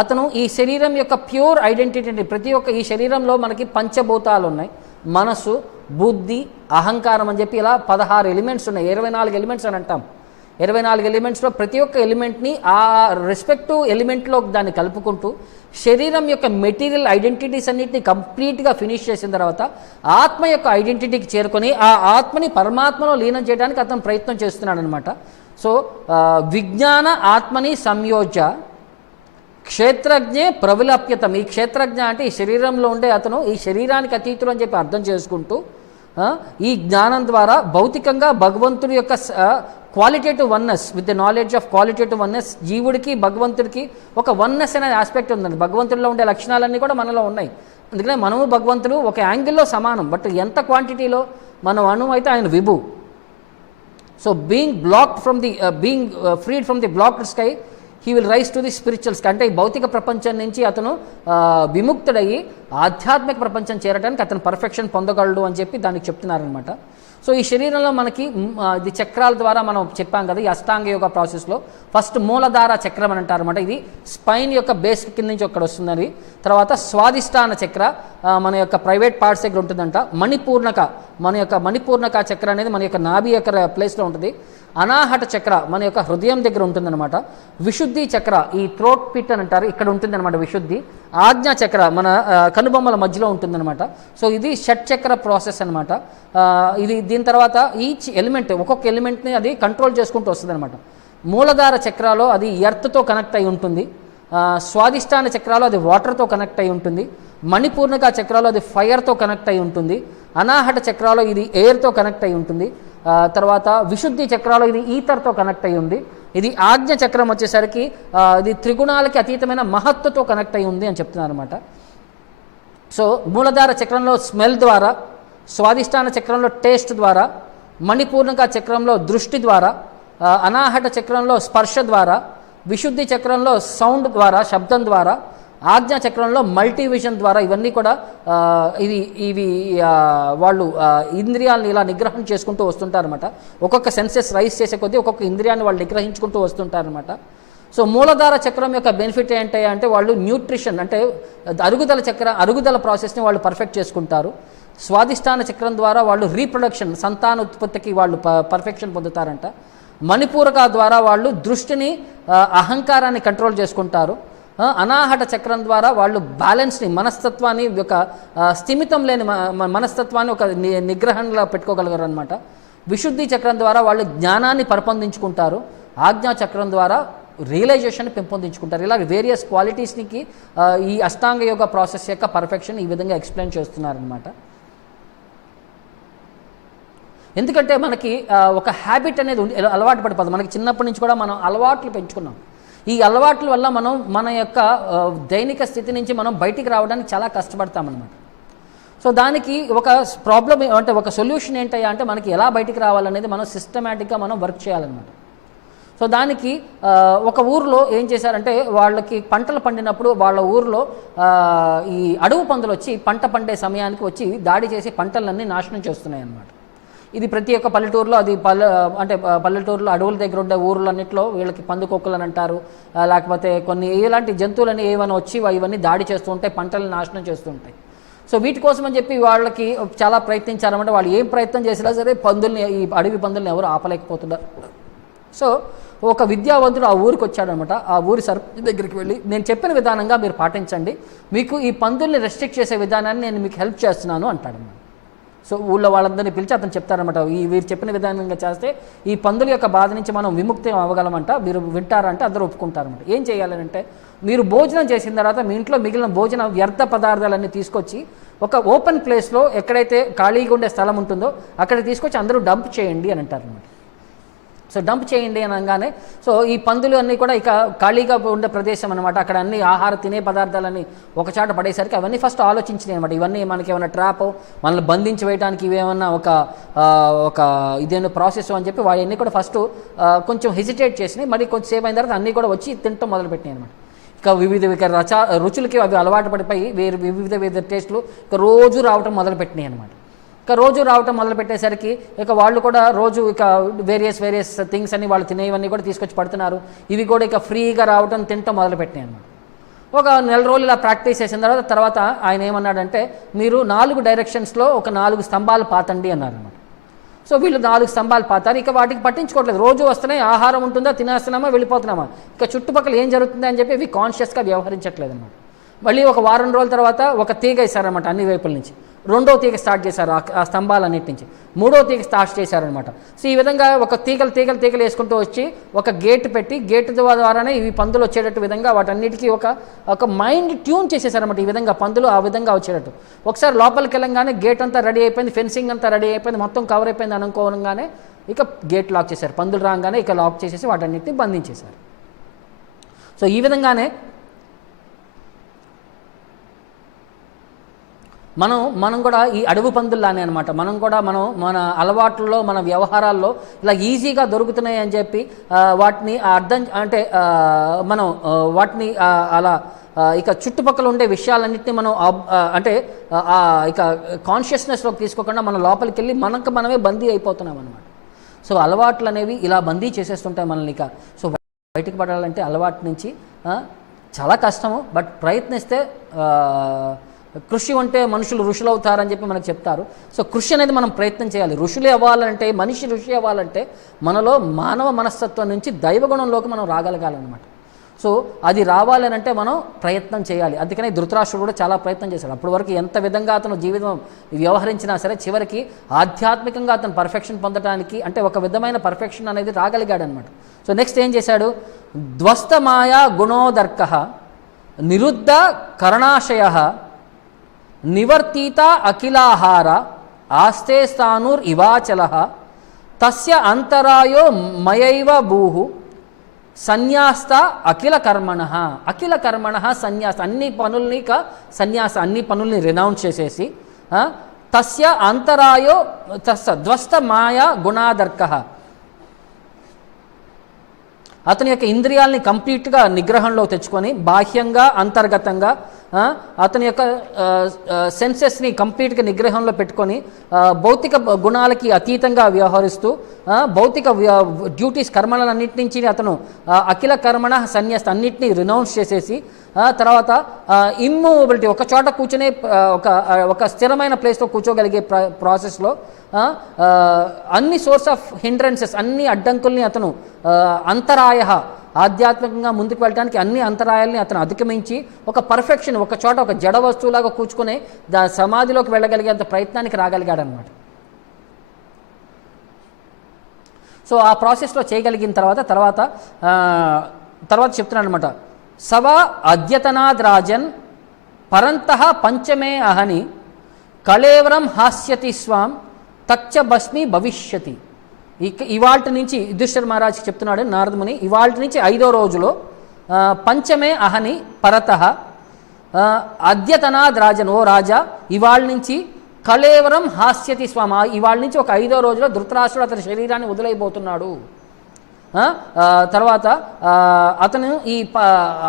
అతను ఈ శరీరం యొక్క ప్యూర్ ఐడెంటిటీ, ప్రతి ఒక్క ఈ శరీరంలో మనకి పంచభూతాలు ఉన్నాయి, మనసు, బుద్ధి, అహంకారం అని చెప్పి ఇలా 16 ఎలిమెంట్స్ ఉన్నాయి. 24 ఎలిమెంట్స్ అని అంటాం. 24 ఎలిమెంట్స్లో ప్రతి ఒక్క ఎలిమెంట్ని ఆ రెస్పెక్టివ్ ఎలిమెంట్లో దాన్ని కలుపుకుంటూ శరీరం యొక్క మెటీరియల్ ఐడెంటిటీస్ అన్నింటినీ కంప్లీట్గా ఫినిష్ చేసిన తర్వాత ఆత్మ యొక్క ఐడెంటిటీకి చేరుకొని ఆ ఆత్మని పరమాత్మలో లీనం చేయడానికి అతను ప్రయత్నం చేస్తున్నాడు అనమాట. సో విజ్ఞాన ఆత్మని సంయోజ్య క్షేత్రజ్ఞే ప్రవిలప్యతం. ఈ క్షేత్రజ్ఞ అంటే ఈ శరీరంలో ఉండే అతను ఈ శరీరానికి అతీతులు అని చెప్పి అర్థం చేసుకుంటూ ఈ జ్ఞానం ద్వారా భౌతికంగా భగవంతుడి యొక్క qualitative oneness, with the knowledge of qualitative oneness, జీవుడికి భగవంతుడికి ఒక వన్నెస్ అనే ఆస్పెక్ట్ ఉందండి. భగవంతుడిలో ఉండే లక్షణాలన్నీ కూడా మనలో ఉన్నాయి. అందుకనే మనము భగవంతుడు ఒక యాంగిల్లో సమానం, బట్ ఎంత క్వాంటిటీలో మనం అణువు అయితే ఆయన విభు. So being blocked from the being freed from the blocked sky he will rise to the spiritual sky. అంటే ఈ భౌతిక ప్రపంచం నుంచి అతను విముక్తుడయ్యి ఆధ్యాత్మిక ప్రపంచం చేరడానికి అతను పర్ఫెక్షన్ పొందగలడు అని చెప్పి దానికి చెప్తున్నారనమాట. సో ఈ శరీరంలో మనకి ఇది చక్రాల ద్వారా మనం చెప్పాం కదా, ఈ అష్టాంగ యోగ ప్రాసెస్లో ఫస్ట్ మూలధార చక్రం అని అంటారనమాట. ఇది స్పైన్ యొక్క బేస్ కింద నుంచి అక్కడ వస్తుందని. తర్వాత స్వాదిష్టాన చక్ర మన యొక్క ప్రైవేట్ పార్ట్స్ దగ్గర ఉంటుందంట. మణిపూర్ణక చక్ర అనేది మన యొక్క నాభి యొక్క ప్లేస్లో ఉంటుంది. అనాహట చక్ర మన యొక్క హృదయం దగ్గర ఉంటుందన్నమాట. విశుద్ధి చక్ర ఈ థ్రోట్ పిట్ అని అంటారు, ఇక్కడ ఉంటుందన్నమాట విశుద్ధి. ఆజ్ఞా చక్ర మన కనుబొమ్మల మధ్యలో ఉంటుందన్నమాట. సో ఇది షట్ చక్ర ప్రాసెస్ అనమాట. ఇది దీని తర్వాత ఈచ్ ఎలిమెంట్ ఒక్కొక్క ఎలిమెంట్ని అది కంట్రోల్ చేసుకుంటూ వస్తుంది అనమాట. మూలధార చక్రాలో అది ఎర్త్తో కనెక్ట్ అయి ఉంటుంది. స్వాదిష్టాన చక్రాలో అది వాటర్తో కనెక్ట్ అయి ఉంటుంది. మణిపూర్ణిక చక్రాలో అది ఫైర్తో కనెక్ట్ అయి ఉంటుంది. అనాహట చక్రాలో ఇది ఎయిర్తో కనెక్ట్ అయి ఉంటుంది. తర్వాత విశుద్ధి చక్రాలు ఇది ఈథర్తో కనెక్ట్ అయి ఉంది. ఇది ఆజ్ఞ చక్రం వచ్చేసరికి ఇది త్రిగుణాలకి అతీతమైన మహత్తుతో కనెక్ట్ అయి ఉంది అని చెప్తున్నారు అనమాట. సో మూలధార చక్రంలో స్మెల్ ద్వారా, స్వాదిష్టాన చక్రంలో టేస్ట్ ద్వారా, మణిపూర్ణిక చక్రంలో దృష్టి ద్వారా, అనాహట చక్రంలో స్పర్శ ద్వారా, విశుద్ధి చక్రంలో సౌండ్ ద్వారా, శబ్దం ద్వారా, ఆజ్ఞా చక్రంలో మల్టీవిజన్ ద్వారా, ఇవన్నీ కూడా ఇవి వాళ్ళు ఇంద్రియాలను ఇలా నిగ్రహం చేసుకుంటూ వస్తుంటారనమాట. ఒక్కొక్క సెన్సెస్ రైజ్ చేసే కొద్దీ ఒక్కొక్క ఇంద్రియాన్ని వాళ్ళు నిగ్రహించుకుంటూ వస్తుంటారనమాట. సో మూలధార చక్రం యొక్క బెనిఫిట్ ఏంటి అంటే వాళ్ళు న్యూట్రిషన్ అంటే అరుగుదల ప్రాసెస్ని వాళ్ళు పర్ఫెక్ట్ చేసుకుంటారు. స్వాదిష్టాన చక్రం ద్వారా వాళ్ళు రీప్రొడక్షన్ సంతాన ఉత్పత్తికి వాళ్ళు పర్ఫెక్షన్ పొందుతారంట. మణిపూరక ద్వారా వాళ్ళు దృష్టిని అహంకారాన్ని కంట్రోల్ చేసుకుంటారు. అనాహట చక్రం ద్వారా వాళ్ళు బ్యాలెన్స్ని మనస్తత్వాన్ని ఒక స్థిమితం లేని మనస్తత్వాన్ని ఒక నిగ్రహంలో పెట్టుకోగలగరు అనమాట. విశుద్ధి చక్రం ద్వారా వాళ్ళు జ్ఞానాన్ని పెంపొందించుకుంటారు. ఆజ్ఞా చక్రం ద్వారా రియలైజేషన్ పెంపొందించుకుంటారు. ఇలా వేరియస్ క్వాలిటీస్కి ఈ అష్టాంగ యోగ ప్రాసెస్ యొక్క పర్ఫెక్షన్ ఈ విధంగా ఎక్స్ప్లెయిన్ చేస్తున్నారనమాట. ఎందుకంటే మనకి ఒక హ్యాబిట్ అనేది అలవాటు పడిపోతుంది. మనకి చిన్నప్పటి నుంచి కూడా మనం అలవాట్లు పెంచుకున్నాం. ఈ అలవాట్ల వల్ల మనం మన యొక్క దైనిక స్థితి నుంచి మనం బయటికి రావడానికి చాలా కష్టపడతామన్నమాట. సో దానికి ఒక ప్రాబ్లం అంటే ఒక సొల్యూషన్ ఏంటయ్యా అంటే మనకి ఎలా బయటికి రావాలనేది మనం సిస్టమేటిక్గా మనం వర్క్ చేయాలన్నమాట. సో దానికి ఒక ఊరిలో ఏం చేశారంటే వాళ్ళకి పంటలు పండినప్పుడు వాళ్ళ ఊరిలో ఈ అడవి పందులు వచ్చి పంట పండే సమయానికి వచ్చి దాడి చేసి పంటలన్నీ నాశనం చేస్తున్నాయి అన్నమాట. ఇది ప్రతి ఒక్క పల్లెటూరులో అది పల్లెటూరులో అడవుల దగ్గర ఉండే ఊర్లన్నింటిలో వీళ్ళకి పందుకొక్కులని అంటారు, లేకపోతే కొన్ని ఇలాంటి జంతువులని ఏమైనా వచ్చి ఇవన్నీ దాడి చేస్తూ ఉంటాయి, పంటలను నాశనం చేస్తూ ఉంటాయి. సో వీటి కోసం అని చెప్పి వాళ్ళకి చాలా ప్రయత్నించారన్నమాట. వాళ్ళు ఏం ప్రయత్నం చేసినా సరే ఈ అడవి పందుల్ని ఎవరు ఆపలేకపోతున్నారు. సో ఒక విద్యావంతుడు ఆ ఊరికి వచ్చాడనమాట. ఆ ఊరి సర్పంచ్ దగ్గరికి వెళ్ళి నేను చెప్పిన విధానంగా మీరు పాటించండి, మీకు ఈ పందుల్ని రెస్ట్రిక్ట్ చేసే విధానాన్ని నేను మీకు హెల్ప్ చేస్తున్నాను అంటాడన్నమాట. సో ఊళ్ళో వాళ్ళందరినీ పిలిచి అతను చెప్తారనమాట, వీరు చెప్పిన విధానంగా చేస్తే ఈ పందుల యొక్క బాధ నుంచి మనం విముక్తి అవ్వగలమంట, మీరు వింటారంటే అందరూ ఒప్పుకుంటారనమాట. ఏం చేయాలంటే మీరు భోజనం చేసిన తర్వాత మీ ఇంట్లో మిగిలిన భోజన వ్యర్థ పదార్థాలన్నీ తీసుకొచ్చి ఒక ఓపెన్ ప్లేస్లో ఎక్కడైతే ఖాళీగా ఉండే స్థలం ఉంటుందో అక్కడ తీసుకొచ్చి అందరూ డంప్ చేయండి అని అంటారనమాట. సో డంప్ చేయండి అనగానే సో ఈ పందులు అన్నీ కూడా ఇక ఖాళీగా ఉండే ప్రదేశం అనమాట. అక్కడ అన్ని తినే పదార్థాలన్నీ ఒకచాట పడేసరికి అవన్నీ ఫస్ట్ ఆలోచించినాయి అనమాట. ఇవన్నీ మనకి ఏమైనా ట్రాప్ మనల్ని బంధించి వేయడానికి ఇవేమన్నా ఒక ఇదేమో ప్రాసెస్ అని చెప్పి వాటిని కూడా ఫస్ట్ కొంచెం హెసిటేట్ చేసినాయి. మరి కొంచెం సేపు అయిన తర్వాత అన్నీ కూడా వచ్చి తినటం మొదలుపెట్టినాయి అనమాట. ఇక వివిధ రుచులకి అవి అలవాటు పడిపోయి వివిధ టేస్టులు ఇక రోజు రావటం మొదలుపెట్టినాయి అనమాట. ఇక రోజు రావటం మొదలు పెట్టేసరికి ఇక వాళ్ళు కూడా రోజు ఇక వేరియస్ థింగ్స్ అన్ని వాళ్ళు తినేవన్నీ కూడా తీసుకొచ్చి పడుతున్నారు. ఇవి కూడా ఇక ఫ్రీగా రావటం తినటం మొదలుపెట్టినాయి అన్నమాట. ఒక నెల రోజులు ఇలా ప్రాక్టీస్ చేసిన తర్వాత ఆయన ఏమన్నాడంటే మీరు 4 డైరెక్షన్స్లో ఒక 4 స్తంభాలు పాతండి అన్నారన్నమాట. సో వీళ్ళు 4 స్తంభాలు పాతారు. ఇక వాటికి పట్టించుకోవట్లేదు, రోజు వస్తున్నాయి, ఆహారం ఉంటుందా, తినేస్తున్నామా, వెళ్ళిపోతున్నామా, ఇక చుట్టుపక్కల ఏం జరుగుతుంది అని చెప్పి ఇవి కాన్షియస్గా వ్యవహరించట్లేదు అన్నమాట. మళ్ళీ ఒక వారం రోజుల తర్వాత ఒక తీగ ఇస్తారనమాట అన్ని వైపుల నుంచి. 2వ తీగ స్టార్ట్ చేశారు ఆ స్తంభాలన్నిటి నుంచి. 3వ తీగ స్టార్ట్ చేశారనమాట. సో ఈ విధంగా ఒక తీగలు వేసుకుంటూ వచ్చి ఒక గేట్ పెట్టి గేట్ ద్వారానే ఇవి పందులు వచ్చేటట్టు విధంగా వాటన్నిటికీ ఒక మైండ్ ట్యూన్ చేసేసారనమాట. ఈ విధంగా పందులు ఆ విధంగా వచ్చేటట్టు. ఒకసారి లోపలికి వెళ్ళంగానే గేట్ అంతా రెడీ అయిపోయింది, ఫెన్సింగ్ అంతా రెడీ అయిపోయింది, మొత్తం కవర్ అయిపోయింది అనుకోగానే ఇక గేట్ లాక్ చేశారు. పందులు రాగానే ఇక లాక్ చేసేసి వాటన్నిటిని బంధించేశారు. సో ఈ విధంగానే మనం కూడా ఈ అడవి పందుల్లానే అనమాట. మనం కూడా మన అలవాట్లలో మన వ్యవహారాల్లో ఇలా ఈజీగా దొరుకుతున్నాయి అని చెప్పి వాటిని అర్థం అంటే మనం వాటిని అలా ఇక చుట్టుపక్కల ఉండే విషయాలన్నింటినీ మనం అంటే ఇక కాన్షియస్నెస్లోకి తీసుకోకుండా మనం లోపలికి వెళ్ళి మనమే బందీ అయిపోతున్నాం అనమాట. సో అలవాట్లు అనేవి ఇలా బందీ చేసేస్తుంటాయి మనల్ని. ఇక సో బయటికి పడాలంటే అలవాటు నుంచి చాలా కష్టము, బట్ ప్రయత్నిస్తే కృషి అంటే మనుషులు ఋషులు అవుతారని చెప్పి మనకు చెప్తారు. సో కృషి అనేది మనం ప్రయత్నం చేయాలి. ఋషి అవ్వాలంటే మనలో మానవ మనస్తత్వం నుంచి దైవగుణంలోకి మనం రాగలగాలన్నమాట. సో అది రావాలనంటే మనం ప్రయత్నం చేయాలి. అందుకనే ధృతరాష్ట్రుడు కూడా చాలా ప్రయత్నం చేశాడు. అప్పటి వరకు ఎంత విధంగా అతను జీవితం వ్యవహరించినా సరే చివరికి ఆధ్యాత్మికంగా అతను పర్ఫెక్షన్ పొందడానికి అంటే ఒక విధమైన పర్ఫెక్షన్ అనేది రాగలిగాడు అనమాట. సో నెక్స్ట్ ఏం చేశాడు, ధ్వస్తమాయా గుణోదర్క నిరుద్ధ కరణాశయ నివర్తీత అఖిలాహార ఆస్తే స్థానుర్ ఇవాచల తస్య అంతరాయో మయైవ భూహు సన్యాస్త అఖిల కర్మణ సన్యాస, అన్ని పనుల్ని సన్యాస, అన్ని పనుల్ని రినౌన్స్ చేసేసి తస్య అంతరాయో ధ్వస్త మాయా గుణాదర్క, అతని యొక్క ఇంద్రియాలని కంప్లీట్గా నిగ్రహంలో తెచ్చుకొని బాహ్యంగా అంతర్గతంగా అతని యొక్క సెన్సెస్ని కంప్లీట్గా నిగ్రహంలో పెట్టుకొని భౌతిక గుణాలకి అతీతంగా వ్యవహరిస్తూ భౌతిక డ్యూటీస్ కర్మలన్నింటి నుంచి అతను అఖిల కర్మణ సన్యాస అన్నింటినీ రినౌన్స్ చేసేసి తర్వాత ఇమ్మూవబిలిటీ, ఒక చోట కూర్చునే ఒక స్థిరమైన ప్లేస్లో కూర్చోగలిగే ప్రాసెస్లో అన్ని సోర్స్ ఆఫ్ హిండ్రెన్సెస్, అన్ని అడ్డంకుల్ని అతను అంతరాయ ఆధ్యాత్మికంగా ముందుకు వెళ్ళడానికి అన్ని అంతరాయాల్ని అతను అధిగమించి ఒక పర్ఫెక్షన్, ఒక చోట ఒక జడ వస్తువులాగా కూర్చుకుని సమాధిలోకి వెళ్ళగలిగేంత ప్రయత్నానికి రాగలిగాడనమాట. సో ఆ ప్రాసెస్లో చేయగలిగిన తర్వాత చెప్తున్నాడు అనమాట. సవ అద్యతనాద్ రాజన్ పరంతః పంచమే అహని కళేవరం హాస్యతి స్వాం తచ్చ భస్మి భవిష్యతి. ఇవాల్టి నుంచి యుధిష్ఠిర మహారాజ్కి చెప్తున్నాడు నారదముని, ఇవాల్టి నుంచి 5వ రోజులో పంచమే అహని పరతః అద్యతనాద్ రాజన్, ఓ రాజా ఇవాళ నుంచి కళేవరం హాస్యతి స్వామ, ఇవాళ నుంచి ఒక 5వ రోజులో ధృతరాష్ట్రుడు అతని శరీరాన్ని వదిలైపోతున్నాడు. తర్వాత అతను ఈ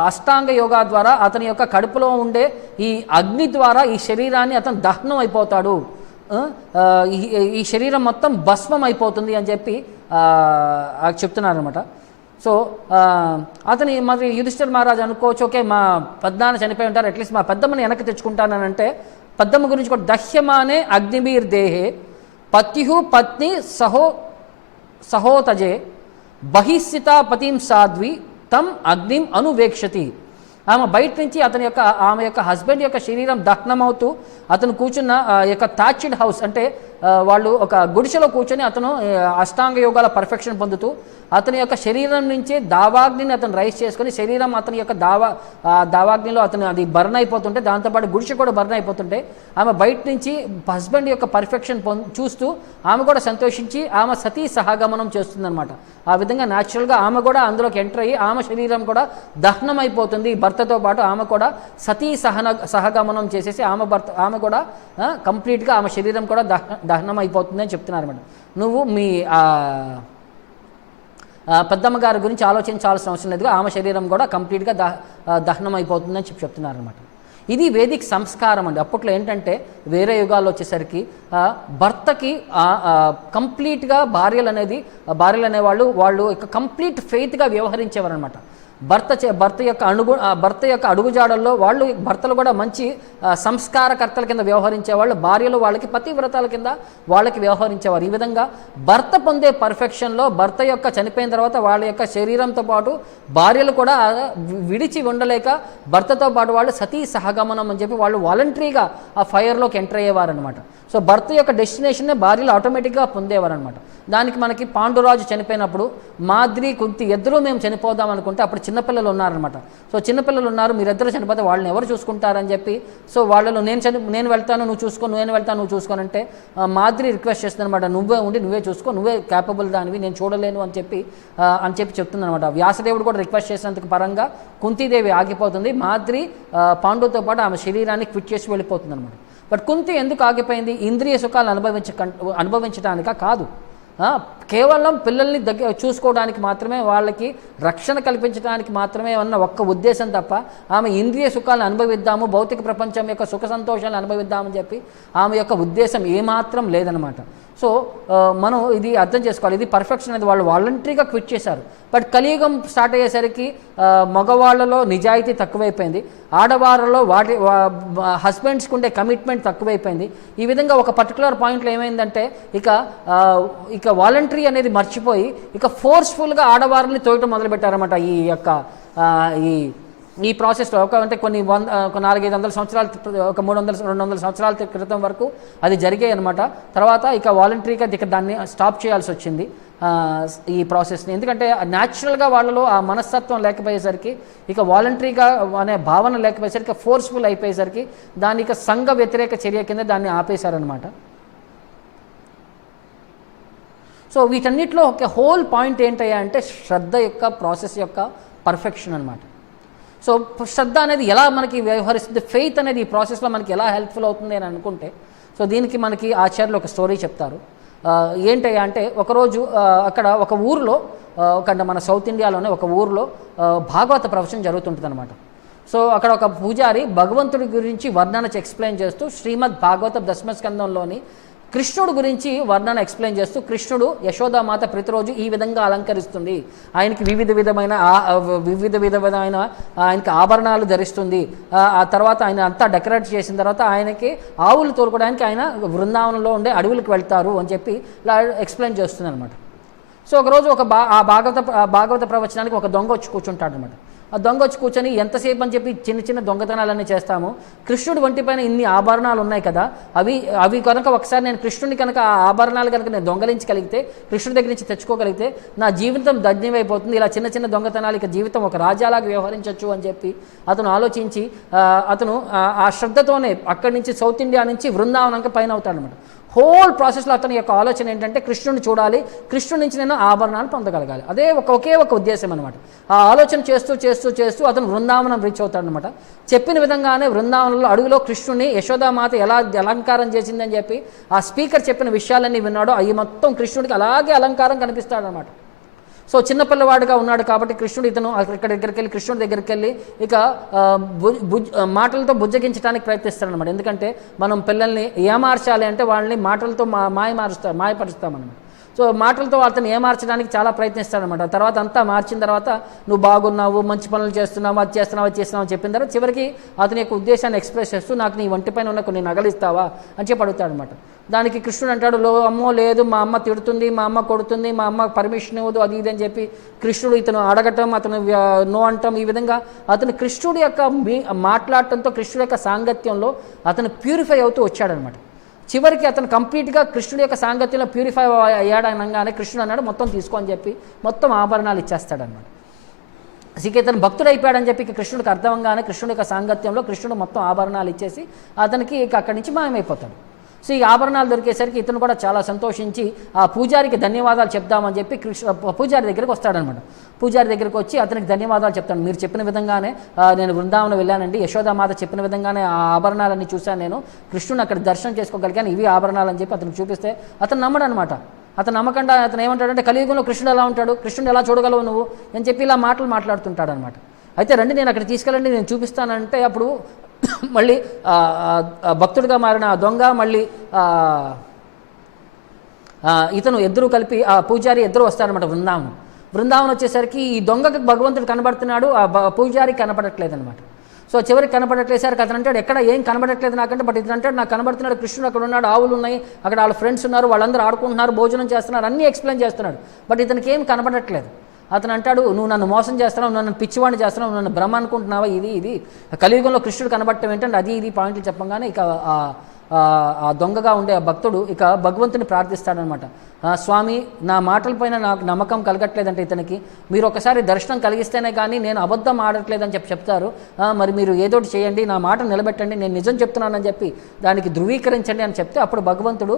అష్టాంగ యోగా ద్వారా అతని యొక్క కడుపులో ఉండే ఈ అగ్ని ద్వారా ఈ శరీరాన్ని అతను దహనం అయిపోతాడు, ఈ శరీరం మొత్తం భస్మం అయిపోతుంది అని చెప్పి చెప్తున్నారనమాట. సో అతని మరి యుధిష్ఠిర మహారాజు అనుకోవచ్చు, ఓకే మా పెద్దనాన్న చనిపోయి ఉంటారు, అట్లీస్ట్ మా పెద్దమ్మని వెనక్కి తెచ్చుకుంటానంటే పెద్దమ్మ గురించి కూడా దహ్యమానే అగ్నిబీర్ దేహే పత్యు పత్ని సహోతజే బహిస్థిత పతిం సాధ్వి తం అగ్నిం అనువేక్షతి. ఆమె బయట నుంచి ఆమె యొక్క హస్బెండ్ యొక్క శరీరం దహనమవుతూ అతను కూర్చున్న యొక్క థాచ్డ్ హౌస్, అంటే వాళ్ళు ఒక గుడిసెలో కూర్చొని అతను అష్టాంగ యోగాల పర్ఫెక్షన్ పొందుతూ అతని యొక్క శరీరం నుంచే దావాగ్నిని అతను రైస్ చేసుకొని శరీరం అతని యొక్క దావాగ్నిలో అతను అది బర్న్ అయిపోతుంటే దాంతోపాటు గుడిసె కూడా బర్న్ అయిపోతుంటే ఆమె బయట నుంచి హస్బెండ్ యొక్క పర్ఫెక్షన్ చూస్తూ ఆమె కూడా సంతోషించి ఆమె సతీ సహగమనం చేస్తుందన్నమాట. ఆ విధంగా న్యాచురల్గా ఆమె కూడా అందులోకి ఎంటర్ అయ్యి ఆమె శరీరం కూడా దహనం అయిపోతుంది, భర్తతో పాటు ఆమె కూడా సతీ సహగమనం చేసేసి ఆమె కూడా కంప్లీట్గా ఆమె శరీరం కూడా దహనం అయిపోతుంది అని చెప్తున్నారు మేడం. నువ్వు మీ పెద్దమ్మ గారి గురించి ఆలోచించాల్సిన అవసరం లేదుగా, ఆమె శరీరం కూడా కంప్లీట్గా దహనం అయిపోతుందని చెప్తున్నారు అనమాట. ఇది వేదిక సంస్కారం అండి. అప్పట్లో ఏంటంటే వేరే యుగాల్లో వచ్చేసరికి భర్తకి కంప్లీట్గా భార్యలు అనేవాళ్ళు వాళ్ళు కంప్లీట్ ఫెయిత్గా వ్యవహరించేవారు అనమాట. భర్త యొక్క అడుగుజాడల్లో భర్తలు కూడా మంచి సంస్కారకర్తల కింద వ్యవహరించేవాళ్ళు, భార్యలు వాళ్ళకి పతివ్రతాల కింద వాళ్ళకి వ్యవహరించేవారు. ఈ విధంగా భర్త పొందే పర్ఫెక్షన్లో భర్త యొక్క చనిపోయిన తర్వాత వాళ్ళ యొక్క శరీరంతో పాటు భార్యలు కూడా విడిచి ఉండలేక భర్తతో పాటు వాళ్ళు సతీ సహగమనం అని చెప్పి వాళ్ళు వాలంటరీగా ఆ ఫైర్లోకి ఎంటర్ అయ్యేవారు అనమాట. సో భర్త యొక్క డెస్టినేషన్నే భార్యలు ఆటోమేటిక్గా పొందేవారు అనమాట. దానికి మనకి పాండురాజు చనిపోయినప్పుడు మాద్రి కుంతి ఇద్దరూ మేము చనిపోదాం అనుకుంటే అప్పుడు చిన్నపిల్లలు ఉన్నారనమాట. సో చిన్నపిల్లలు ఉన్నారు, మీరిద్దరు చనిపోతే వాళ్ళని ఎవరు చూసుకుంటారని చెప్పి సో వాళ్ళలో నేను వెళ్తాను నువ్వు చూసుకో, నేను వెళ్తాను నువ్వు చూసుకోనంటే మాద్రి రిక్వెస్ట్ చేస్తుందనమాట, నువ్వే చూసుకో, నువ్వే క్యాపబుల్ దానివి, నేను చూడలేను అని చెప్పి చెప్తుందనమాట. వ్యాసదేవుడు కూడా రిక్వెస్ట్ చేసినందుకు పరంగా కుంతీదేవి ఆగిపోతుంది, మాద్రి పాండుతో పాటు ఆమె శరీరాన్ని క్విట్ చేసి వెళ్ళిపోతుంది అనమాట. బట్ కుంతి ఎందుకు ఆగిపోయింది? ఇంద్రియ సుఖాలు అనుభవించడానికా? కాదు, కేవలం పిల్లల్ని చూసుకోవడానికి మాత్రమే, వాళ్ళకి రక్షణ కల్పించడానికి మాత్రమే ఉన్న ఒక్క ఉద్దేశం తప్ప ఆమె ఇంద్రియ సుఖాలను అనుభవిద్దాము, భౌతిక ప్రపంచం యొక్క సుఖ సంతోషాలను అనుభవిద్దామని చెప్పి ఆమె యొక్క ఉద్దేశం ఏమాత్రం లేదనమాట. సో మనం ఇది అర్థం చేసుకోవాలి. ఇది పర్ఫెక్షన్ అనేది వాళ్ళు వాలంటరీగా క్విట్ చేశారు. బట్ కలియుగం స్టార్ట్ అయ్యేసరికి మగవాళ్ళలో నిజాయితీ తక్కువైపోయింది, ఆడవాళ్ళలో హస్బెండ్స్కి ఉండే కమిట్మెంట్ తక్కువైపోయింది. ఈ విధంగా ఒక పర్టికులర్ పాయింట్లో ఏమైందంటే ఇక వాలంటరీ అనేది మర్చిపోయి ఇక ఫోర్స్ఫుల్గా ఆడవారిని తోయటం మొదలుపెట్టారన్నమాట. ఈ ప్రాసెస్లో అంటే కొన్ని 400-500 సంవత్సరాల, ఒక 300-200 సంవత్సరాల క్రితం వరకు అది జరిగాయి అనమాట. తర్వాత ఇక వాలంటరీగా దాన్ని స్టాప్ చేయాల్సి వచ్చింది ఈ ప్రాసెస్ని. ఎందుకంటే న్యాచురల్గా వాళ్ళలో ఆ మనస్తత్వం లేకపోయేసరికి, ఇక వాలంటరీగా అనే భావన లేకపోయేసరికి, ఫోర్స్ఫుల్ అయిపోయేసరికి దాన్ని ఇక సంఘ వ్యతిరేక చర్య కింద దాన్ని ఆపేశారనమాట. సో వీటన్నిటిలో ఒక హోల్ పాయింట్ ఏంటయ్యా అంటే శ్రద్ధ యొక్క ప్రాసెస్ యొక్క పర్ఫెక్షన్ అనమాట. సో శ్రద్ధ అనేది ఎలా మనకి వ్యవహరిస్తుంది, ఫెయిత్ అనేది ఈ ప్రాసెస్లో మనకి ఎలా హెల్ప్ఫుల్ అవుతుంది అని అనుకుంటే, సో దీనికి మనకి ఆచార్యులు ఒక స్టోరీ చెప్తారు. ఏంటయ్యా అంటే ఒకరోజు అక్కడ ఒక ఊరిలో ఒక మన సౌత్ ఇండియాలోనే ఒక ఊరిలో భాగవత ప్రవచనం జరుగుతుంటుంది అనమాట. సో అక్కడ ఒక పూజారి భగవంతుడి గురించి వర్ణన ఎక్స్ప్లెయిన్ చేస్తూ శ్రీమద్ భాగవత దశమస్కందంలోని కృష్ణుడు గురించి వర్ణన ఎక్స్ప్లెయిన్ చేస్తూ, కృష్ణుడు యశోదామాత ప్రతిరోజు ఈ విధంగా అలంకరిస్తుంది, ఆయనకి వివిధ విధమైన ఆయనకి ఆభరణాలు ధరిస్తుంది, ఆ తర్వాత ఆయన అంతా డెకరేట్ చేసిన తర్వాత ఆయనకి ఆవులు తోలుకోవడానికి ఆయన బృందావనంలో ఉండే అడవులకు వెళ్తారు అని చెప్పి ఇలా ఎక్స్ప్లెయిన్ చేస్తుంది అనమాట. సో ఒకరోజు భాగవత ప్రవచనానికి ఒక దొంగ వచ్చి కూర్చుంటాడు అనమాట. ఆ దొంగ వచ్చి కూర్చొని ఎంతసేపు అని చెప్పి చిన్న చిన్న దొంగతనాలన్నీ చేస్తాము, కృష్ణుడి వంటిపైన ఇన్ని ఆభరణాలు ఉన్నాయి కదా, అవి కనుక ఒకసారి నేను కృష్ణుడిని కనుక ఆ ఆభరణాలు కనుక నేను దొంగలించగలిగితే, కృష్ణుడి దగ్గర నుంచి తెచ్చుకోగలిగితే నా జీవితం ధన్యమైపోతుంది, ఇలా చిన్న చిన్న దొంగతనాలు ఇక జీవితం ఒక రాజాలాగా వ్యవహరించవచ్చు అని చెప్పి అతను ఆలోచించి అతను ఆ శ్రద్ధతోనే అక్కడి నుంచి సౌత్ ఇండియా నుంచి బృందావనంకి పైన అవుతాడనమాట. హోల్ ప్రాసెస్లో అతని యొక్క ఆలోచన ఏంటంటే కృష్ణుని చూడాలి, కృష్ణుడి నుంచి నేను ఆభరణాలు పొందగలగాలి, అదే ఒకే ఒక ఉద్దేశం అనమాట. ఆ ఆలోచన చేస్తూ చేస్తూ చేస్తూ అతను బృందావనం రీచ్ అవుతాడనమాట. చెప్పిన విధంగానే బృందావనంలో అడుగులో కృష్ణుని యశోదామాత ఎలా అలంకారం చేసిందని చెప్పి ఆ స్పీకర్ చెప్పిన విషయాలన్నీ విన్నాడో అవి మొత్తం కృష్ణుడికి అలాగే అలంకారం కనిపిస్తాడనమాట. సో చిన్నపిల్లవాడుగా ఉన్నాడు కాబట్టి కృష్ణుడు ఇతను ఇక్కడ దగ్గరికి వెళ్ళి కృష్ణుడి దగ్గరికి వెళ్ళి ఇక మాటలతో బుజ్జగించడానికి ప్రయత్నిస్తాడనమాట. ఎందుకంటే మనం పిల్లల్ని ఏమార్చాలి అంటే వాళ్ళని మాటలతో మాయపరుస్తామన్నమాట. సో మాటలతో అతను ఏమార్చడానికి చాలా ప్రయత్నిస్తాడనమాట. తర్వాత అంతా మార్చిన తర్వాత నువ్వు బాగున్నావు, మంచి పనులు చేస్తున్నావు, అది చేస్తున్నావు అని చెప్పిన తర్వాత చివరికి అతని యొక్క ఉద్దేశాన్ని ఎక్స్ప్రెస్ చేస్తూ నాకు నీ ఒంటిపైన ఉన్న కొన్ని నగలిస్తావా అని చెప్పి అడుగుతాడనమాట. దానికి కృష్ణుడు అంటాడు, అమ్మో లేదు, మా అమ్మ తిడుతుంది, మా అమ్మ కొడుతుంది, మా అమ్మ పర్మిషన్ ఇవ్వదు, అది ఇది అని చెప్పి కృష్ణుడు ఇతను అడగటం, అతను నో అంటాం, ఈ విధంగా అతను కృష్ణుడి యొక్క మాట్లాడటంతో కృష్ణుడి యొక్క సాంగత్యంలో అతను ప్యూరిఫై అవుతూ వచ్చాడనమాట. చివరికి అతను కంప్లీట్గా కృష్ణుడి యొక్క సాంగత్యంలో ప్యూరిఫై అయ్యాడనగానే కృష్ణుడు అన్నాడు మొత్తం తీసుకో అని చెప్పి మొత్తం ఆభరణాలు ఇచ్చేస్తాడనమాట. ఇతను భక్తుడు అయిపోయాడని చెప్పి కృష్ణుడికి అర్థంగానే కృష్ణుడి యొక్క సాంగత్యంలో కృష్ణుడు మొత్తం ఆభరణాలు ఇచ్చేసి అతనికి ఇక అక్కడి నుంచి మాయమైపోతాడు. సో ఈ ఆభరణాలు దొరికేసరికి ఇతను కూడా చాలా సంతోషించి ఆ పూజారికి ధన్యవాదాలు చెప్దామని చెప్పి పూజారి దగ్గరికి వస్తాడనమాట. పూజారి దగ్గరికి వచ్చి అతనికి ధన్యవాదాలు చెప్తాను, మీరు చెప్పిన విధంగానే నేను బృందావనం వెళ్ళానండి, యశోదామాత చెప్పిన విధంగానే ఆ ఆభరణాలన్నీ చూశాను, నేను కృష్ణుని అక్కడ దర్శనం చేసుకోగలిగాను, ఇవి ఆభరణాలు అని చెప్పి అతనికి చూపిస్తే అతను నమ్మడు అనమాట. అతను నమ్మకుండా అతను ఏమంటాడంటే కలియుగంలో కృష్ణుడు ఎలా ఉంటాడు, కృష్ణుడు ఎలా చూడగలవు నువ్వు అని చెప్పి ఇలా మాట్లాడుతుంటాడు అనమాట. అయితే రండి నేను అక్కడ తీసుకెళ్ళండి, నేను చూపిస్తానంటే అప్పుడు మళ్ళీ భక్తుడిగా మారిన ఆ దొంగ మళ్ళీ ఇతను ఇద్దరు కలిపి ఆ పూజారి ఇద్దరు వస్తారనమాట బృందావనం వచ్చేసరికి ఈ దొంగకి భగవంతుడు కనబడుతున్నాడు, ఆ పూజారికి కనపడట్లేదు అనమాట. సో చివరికి కనపడట్లేసరికి అతను అంటాడు ఎక్కడ ఏం కనబడట్లేదు నాకంటే, బట్ ఇతను అంటాడు నాకు కనబడుతున్నాడు, కృష్ణుడు అక్కడ ఉన్నాడు, ఆవులు ఉన్నాయి, అక్కడ వాళ్ళ ఫ్రెండ్స్ ఉన్నారు, వాళ్ళందరూ ఆడుకుంటున్నారు, భోజనం చేస్తున్నారు, అన్నీ ఎక్స్ప్లెయిన్ చేస్తున్నాడు, బట్ ఇతనికి ఏం కనబడట్లేదు. అతను అంటాడు నువ్వు నన్ను మోసం చేస్తున్నావు, నన్ను పిచ్చివాడిని చేస్తున్నావు, నన్ను బ్రహ్మ అనుకుంటున్నావా, ఇది కలియుగంలో కృష్ణుడు కనబడటం ఏంటంటే అది ఇది పాయింట్లు చెప్పంగానే ఇక ఆ దొంగగా ఉండే ఆ భక్తుడు ఇక భగవంతుని ప్రార్థిస్తాడనమాట. స్వామి నా మాటలపైన నాకు నమ్మకం కలగట్లేదంటే ఇతనికి మీరు ఒకసారి దర్శనం కలిగిస్తేనే కానీ నేను అబద్ధం ఆడట్లేదని చెప్తారు, మరి మీరు ఏదోటి చేయండి, నా మాట నిలబెట్టండి, నేను నిజం చెప్తున్నానని చెప్పి దానికి ధృవీకరించండి అని చెప్తే అప్పుడు భగవంతుడు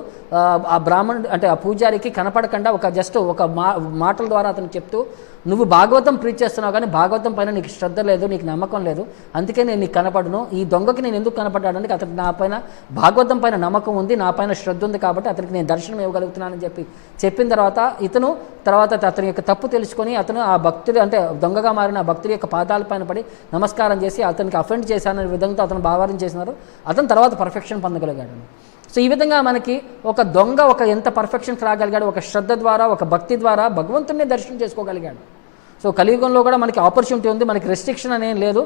ఆ బ్రాహ్మణుడు అంటే ఆ పూజారికి కనపడకుండా ఒక మాటల ద్వారా అతను చెప్తూ నువ్వు భాగవతం ప్రీచ్ చేస్తున్నావు కానీ భాగవతం పైన నీకు శ్రద్ధ లేదు, నీకు నమ్మకం లేదు, అందుకే నేను నీకు కనపడను, ఈ దొంగకి నేను ఎందుకు కనపడ్డానంటే అతనికి నా పైన భాగవతం పైన నమ్మకం ఉంది, నా పైన శ్రద్ధ ఉంది కాబట్టి అతనికి నేను దర్శనం ఇవ్వగలుగుతున్నానని చెప్పిన తర్వాత అతని యొక్క తప్పు తెలుసుకొని అతను ఆ భక్తుడు అంటే దొంగగా మారిన ఆ భక్తుడి యొక్క పాదాలపైన పడి నమస్కారం చేసి అతనికి అఫెండ్ చేశాననే విధంగా అతను భావారం చేసినారు, అతను తర్వాత పర్ఫెక్షన్ పొందగలిగాడు. సో ఈ విధంగా మనకి ఒక దొంగ ఎంత పర్ఫెక్షన్కి రాగలిగాడు, ఒక శ్రద్ధ ద్వారా ఒక భక్తి ద్వారా భగవంతుడిని దర్శనం చేసుకోగలిగాడు. సో కలియుగంలో కూడా మనకి ఆపర్చునిటీ ఉంది, మనకి రెస్ట్రిక్షన్ అనేం లేదు,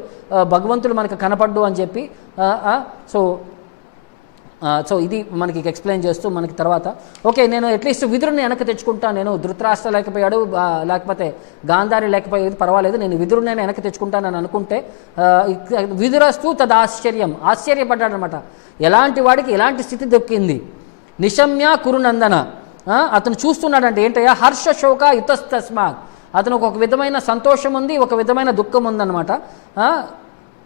భగవంతుడు మనకు కనపడ్డు అని చెప్పి సో ఇది మనకి ఎక్స్ప్లెయిన్ చేస్తూ మనకి తర్వాత ఓకే నేను అట్లీస్ట్ విదురుని వెనక్కి తెచ్చుకుంటాను, నేను ధృతరాష్ట్ర లేకపోయాడు లేకపోతే గాంధారి లేకపోయేది పర్వాలేదు, నేను విదురుని నేను వెనక్కి తెచ్చుకుంటానని అనుకుంటే విదురస్తు ఆశ్చర్యపడ్డాడు అనమాట. ఎలాంటి వాడికి ఎలాంటి స్థితి దొక్కింది, నిశమ్య కురునందన అతను చూస్తున్నాడంటే ఏంటయ్యా హర్ష శోక యుతస్తస్మాత్, అతను ఒక విధమైన సంతోషం ఉంది, ఒక విధమైన దుఃఖం ఉందన్నమాట.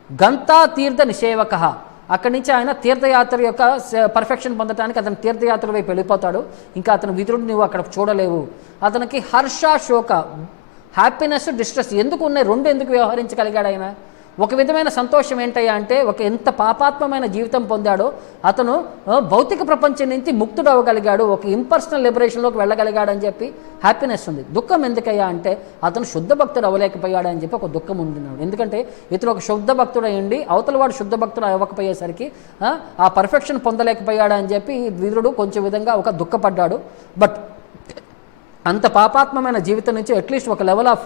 గంతా తీర్థ నిషేవక అక్కడి నుంచి ఆయన తీర్థయాత్ర యొక్క పర్ఫెక్షన్ పొందడానికి అతను తీర్థయాత్ర వైపు వెళ్ళిపోతాడు. ఇంకా అతను విదురుడు నువ్వు అక్కడ చూడలేవు. అతనికి హర్ష శోక, హ్యాపీనెస్ డిస్ట్రెస్ ఎందుకు ఉన్నాయి, రెండు ఎందుకు వ్యవహరించగలిగాడు ఆయన? ఒక విధమైన సంతోషం ఏంటయ్యా అంటే ఒక ఎంత పాపాత్మమైన జీవితం పొందాడో అతను భౌతిక ప్రపంచం నుంచి ముక్తుడు అవ్వగలిగాడు, ఒక ఇంపర్సనల్ లిబరేషన్లోకి వెళ్ళగలిగాడు అని చెప్పి హ్యాపీనెస్ ఉంది. దుఃఖం ఎందుకయ్యా అంటే అతను శుద్ధ భక్తుడు అవ్వలేకపోయాడు అని చెప్పి ఒక దుఃఖం ఉండినాడు. ఎందుకంటే ఇతను ఒక శుద్ధ భక్తుడు అయ్యండి అవతల వాడు శుద్ధ భక్తుడు అవ్వకపోయేసరికి ఆ పర్ఫెక్షన్ పొందలేకపోయాడు అని చెప్పి వీరుడు కొంచెం విధంగా ఒక దుఃఖపడ్డాడు. బట్ అంత పాపాత్మమైన జీవితం నుంచి అట్లీస్ట్ ఒక లెవెల్ ఆఫ్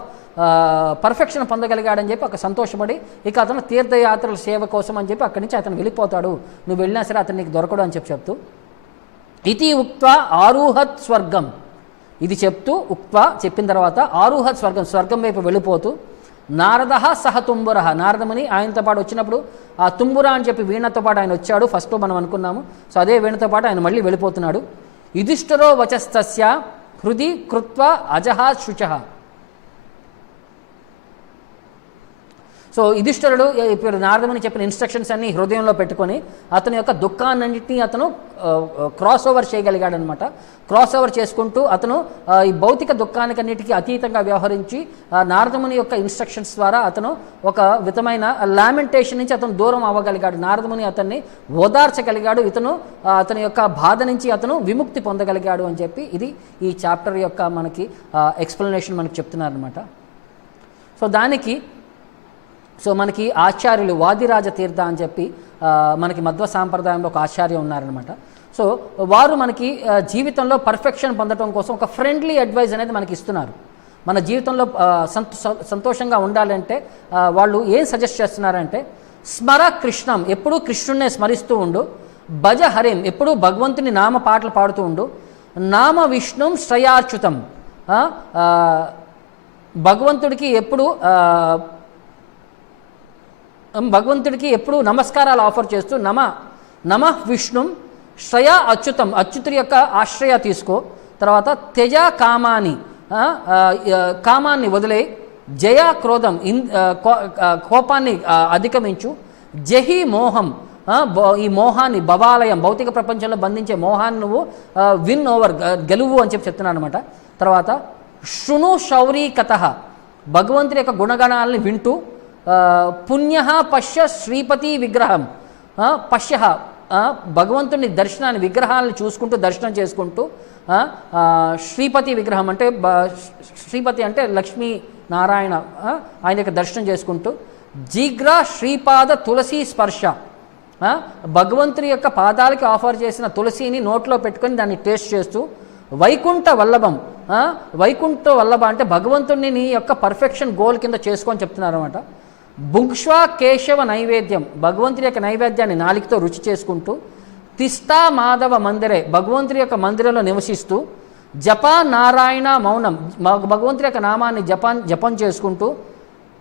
పర్ఫెక్షన్ పొందగలిగాడని చెప్పి ఒక సంతోషపడి ఇక అతను తీర్థయాత్రల సేవ కోసం అని చెప్పి అక్కడి నుంచి అతను వెళ్ళిపోతాడు. నువ్వు వెళ్ళినా సరే అతను నీకు దొరకడు అని చెప్తూ ఇతి ఉక్త్వా ఆరూహత్ స్వర్గం, ఇది చెప్తూ ఉక్త్వా చెప్పిన తర్వాత ఆరూహత్ స్వర్గం, స్వర్గం వైపు వెళ్ళిపోతూ నారద సహ తుంబుర, నారదముని ఆయనతో పాటు వచ్చినప్పుడు ఆ తుంబుర అని చెప్పి వీణతో పాటు ఆయన వచ్చాడు ఫస్ట్ మనం అనుకున్నాము. సో అదే వీణతో పాటు ఆయన మళ్ళీ వెళ్ళిపోతున్నాడు. యుధిష్ఠిరో వచస్తస్య హృది కృత్వ అజహ శుచః. సో యుధిష్ఠిరుడు ఇప్పుడు నారదముని చెప్పిన ఇన్స్ట్రక్షన్స్ అన్ని హృదయంలో పెట్టుకొని అతని యొక్క దుఃఖాన్నింటినీ అతను క్రాస్ ఓవర్ చేయగలిగాడనమాట. క్రాస్ ఓవర్ చేసుకుంటూ అతను ఈ భౌతిక దుఃఖానికన్నిటికీ అతీతంగా వ్యవహరించి నారదముని యొక్క ఇన్స్ట్రక్షన్స్ ద్వారా అతను ఒక విధమైన లామెంటేషన్ నుంచి అతను దూరం అవ్వగలిగాడు. నారదముని అతన్ని ఓదార్చగలిగాడు, ఇతను అతని యొక్క బాధ నుంచి అతను విముక్తి పొందగలిగాడు అని చెప్పి ఇది ఈ చాప్టర్ యొక్క మనకి ఎక్స్ప్లెనేషన్ మనకి చెప్తున్నారనమాట. సో మనకి ఆచార్యులు వాదిరాజ తీర్థ అని చెప్పి మనకి మధ్వ సాంప్రదాయంలో ఒక ఆచార్య ఉన్నారనమాట. సో వారు మనకి జీవితంలో పర్ఫెక్షన్ పొందడం కోసం ఒక ఫ్రెండ్లీ అడ్వైజ్ అనేది మనకి ఇస్తున్నారు. మన జీవితంలో సంతోషంగా ఉండాలంటే వాళ్ళు ఏం సజెస్ట్ చేస్తున్నారంటే స్మర కృష్ణం, ఎప్పుడూ కృష్ణున్నే స్మరిస్తూ ఉండు. భజ హరిం, ఎప్పుడూ భగవంతుని నామ పాటలు పాడుతూ ఉండు. నామ విష్ణుం శ్రయాచ్యుతం, భగవంతుడికి ఎప్పుడు నమస్కారాలు ఆఫర్ చేస్తూ నమ విష్ణుం శ్రయ అచ్యుతం, అచ్యుతుడి యొక్క ఆశ్రయ తీసుకో. తర్వాత త్యజ కామాన్ని వదిలే, జయ క్రోధం, కోపాన్ని అధిగమించు. జహి మోహం, ఈ మోహాన్ని భవాలయం భౌతిక ప్రపంచంలో బంధించే మోహాన్ని నువ్వు విన్ ఓవర్ గెలువు అని చెప్పి చెప్తున్నాను అనమాట. తర్వాత శృణు శౌరీకత, భగవంతుడి యొక్క గుణగణాలని వింటూ. పుణ్య పశ్య శ్రీపతి విగ్రహం, పశ్య భగవంతుని దర్శనాన్ని విగ్రహాలను చూసుకుంటూ దర్శనం చేసుకుంటూ. శ్రీపతి విగ్రహం అంటే శ్రీపతి అంటే లక్ష్మీ నారాయణ, ఆయన యొక్క దర్శనం చేసుకుంటూ. జిగ్ర శ్రీపాద తులసి స్పర్శ, భగవంతుని యొక్క పాదాలకి ఆఫర్ చేసిన తులసిని నోట్లో పెట్టుకొని దాన్ని టేస్ట్ చేస్తూ. వైకుంఠ వల్లభం, వైకుంఠ వల్లభ అంటే భగవంతుడిని నీ యొక్క పర్ఫెక్షన్ గోల్ కింద చేసుకొని చెప్తున్నారు అనమాట. భుంక్ష్వా కేశవ నైవేద్యం, భగవంతుడి యొక్క నైవేద్యాన్ని నాలికతో రుచి చేసుకుంటూ. తిష్టా మాధవ మందిరే, భగవంతుడి యొక్క మందిరంలో నివసిస్తూ. జపా నారాయణ మౌనం, భగవంతుడి యొక్క నామాన్ని జపం చేసుకుంటూ.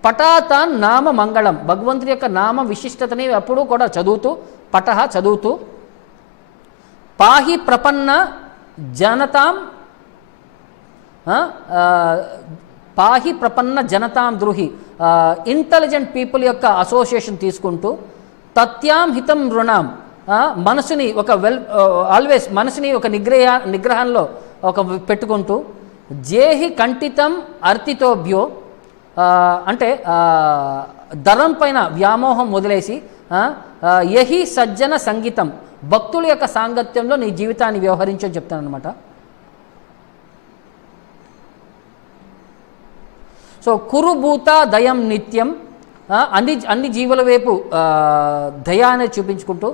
పటాతాన్ నామ మంగళం, భగవంతుడి యొక్క నామ విశిష్టతని ఎప్పుడూ కూడా చదువుతూ, చదువుతూ. పాహి ప్రపన్న జనతాం, పాహి ప్రపన్న జనతాం ద్రోహి, ఇంటెలిజెంట్ పీపుల్ యొక్క అసోసియేషన్ తీసుకుంటూ. తత్యాం హితం రుణాం, మనసుని ఒక ఆల్వేస్ మనసుని ఒక నిగ్రహంలో ఒక పెట్టుకుంటూ. జేహి కంఠితం అర్తితోభ్యో, అంటే ధరం పైన వ్యామోహం వదిలేసి. యహి సజ్జన సంగీతం, భక్తుల యొక్క సాంగత్యంలో నీ జీవితాన్ని వ్యవహరించని చెప్తాను అనమాట. సో కురుభూత దయం నిత్యం, అన్ని జీవుల వైపు దయాన్ని చూపించుకుంటూ.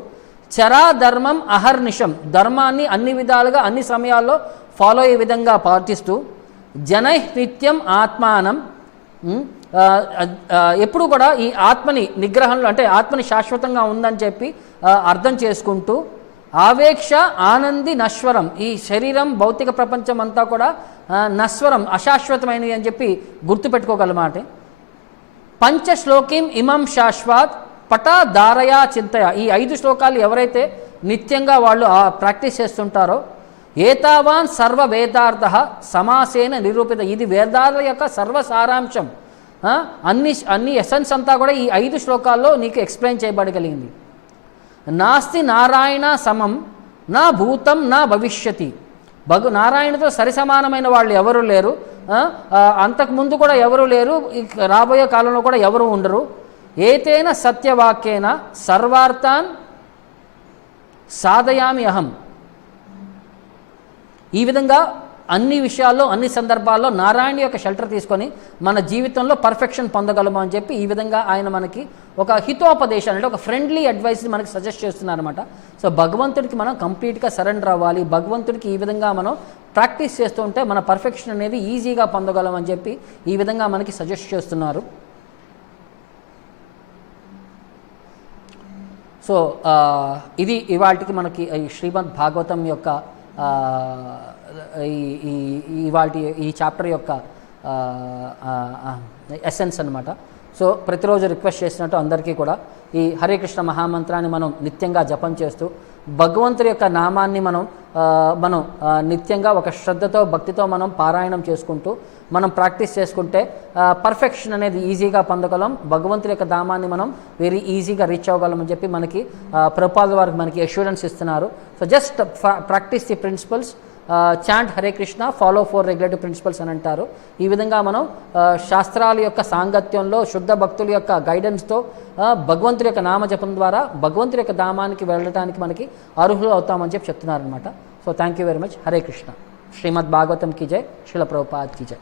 చరాధర్మం అహర్నిశం, ధర్మాన్ని అన్ని విధాలుగా అన్ని సమయాల్లో ఫాలో అయ్యే విధంగా పాటిస్తూ. జనై నిత్యం ఆత్మానం, ఎప్పుడు కూడా ఈ ఆత్మని నిగ్రహంలో అంటే ఆత్మని శాశ్వతంగా ఉందని చెప్పి అర్థం చేసుకుంటూ. ఆవేక్ష ఆనంది నశ్వరం, ఈ శరీరం భౌతిక ప్రపంచం అంతా కూడా నశ్వరం అశాశ్వతమైనది అని చెప్పి గుర్తుపెట్టుకోగలమాట. పంచశ్లోకీం ఇమం శాశ్వత్ పటా ధారయా చింతయ, ఈ 5 శ్లోకాలు ఎవరైతే నిత్యంగా వాళ్ళు ప్రాక్టీస్ చేస్తుంటారో. ఏతావాన్ సర్వ వేదార్థ సమాసేన నిరూపిత, ఇది వేదాల యొక్క సర్వసారాంశం, అన్ని ఎసెన్స్ అంతా కూడా ఈ 5 శ్లోకాల్లో నీకు ఎక్స్ప్లెయిన్ చేయబడగలిగింది. నాస్తి నారాయణ సమం నా భూతం నా భవిష్యతి. నారాయణతో సరిసమానమైన వాళ్ళు ఎవరు లేరు, అంతకుముందు కూడా ఎవరు లేరు, రాబోయే కాలంలో కూడా ఎవరు ఉండరు. ఏతేన సత్యవాక్యేన సర్వార్థాన్ సాధయామి అహం. ఈ విధంగా అన్ని విషయాల్లో అన్ని సందర్భాల్లో నారాయణ యొక్క షెల్టర్ తీసుకొని మన జీవితంలో పర్ఫెక్షన్ పొందగలము అని చెప్పి ఈ విధంగా ఆయన మనకి ఒక హితోపదేశాన్ని అంటే ఒక ఫ్రెండ్లీ అడ్వైస్ని మనకి సజెస్ట్ చేస్తున్నారన్నమాట. సో భగవంతుడికి మనం కంప్లీట్గా సరెండర్ అవ్వాలి, భగవంతుడికి ఈ విధంగా మనం ప్రాక్టీస్ చేస్తూ ఉంటే మన పర్ఫెక్షన్ అనేది ఈజీగా పొందగలం అని చెప్పి ఈ విధంగా మనకి సజెస్ట్ చేస్తున్నారు. సో ఇది ఇవాళకి మనకి ఈ శ్రీమద్ భాగవతం యొక్క ఈ చాప్టర్ యొక్క ఎసెన్స్ అనమాట. సో ప్రతిరోజు రిక్వెస్ట్ చేసినట్టు అందరికీ కూడా ఈ హరే కృష్ణ మహామంత్రాన్ని మనం నిత్యంగా జపం చేస్తూ భగవంతుడి యొక్క నామాన్ని మనం నిత్యంగా ఒక శ్రద్ధతో భక్తితో మనం పారాయణం చేసుకుంటూ మనం ప్రాక్టీస్ చేసుకుంటే పర్ఫెక్షన్ అనేది ఈజీగా పొందగలం, భగవంతుడి యొక్క నామాన్ని మనం వెరీ ఈజీగా రీచ్ అవ్వగలం అని చెప్పి మనకి ప్రభుపాదుల వారికి మనకి అష్యూరెన్స్ ఇస్తున్నారు. So just practise the principles, chant Hare Krishna, follow 4 regulative principles అని అంటారు. ఈ విధంగా మనం శాస్త్రాల యొక్క సాంగత్యంలో శుద్ధ భక్తుల యొక్క గైడెన్స్తో భగవంతుడి యొక్క నామజపం ద్వారా భగవంతుడి యొక్క ధామానికి వెళ్ళడానికి మనకి అర్హులు అవుతామని చెప్పి చెప్తున్నారనమాట. So thank you very much. Hare Krishna. Srimad Bhagavatam కీ జై. శ్రీల ప్రభుపాద్ కీ జై.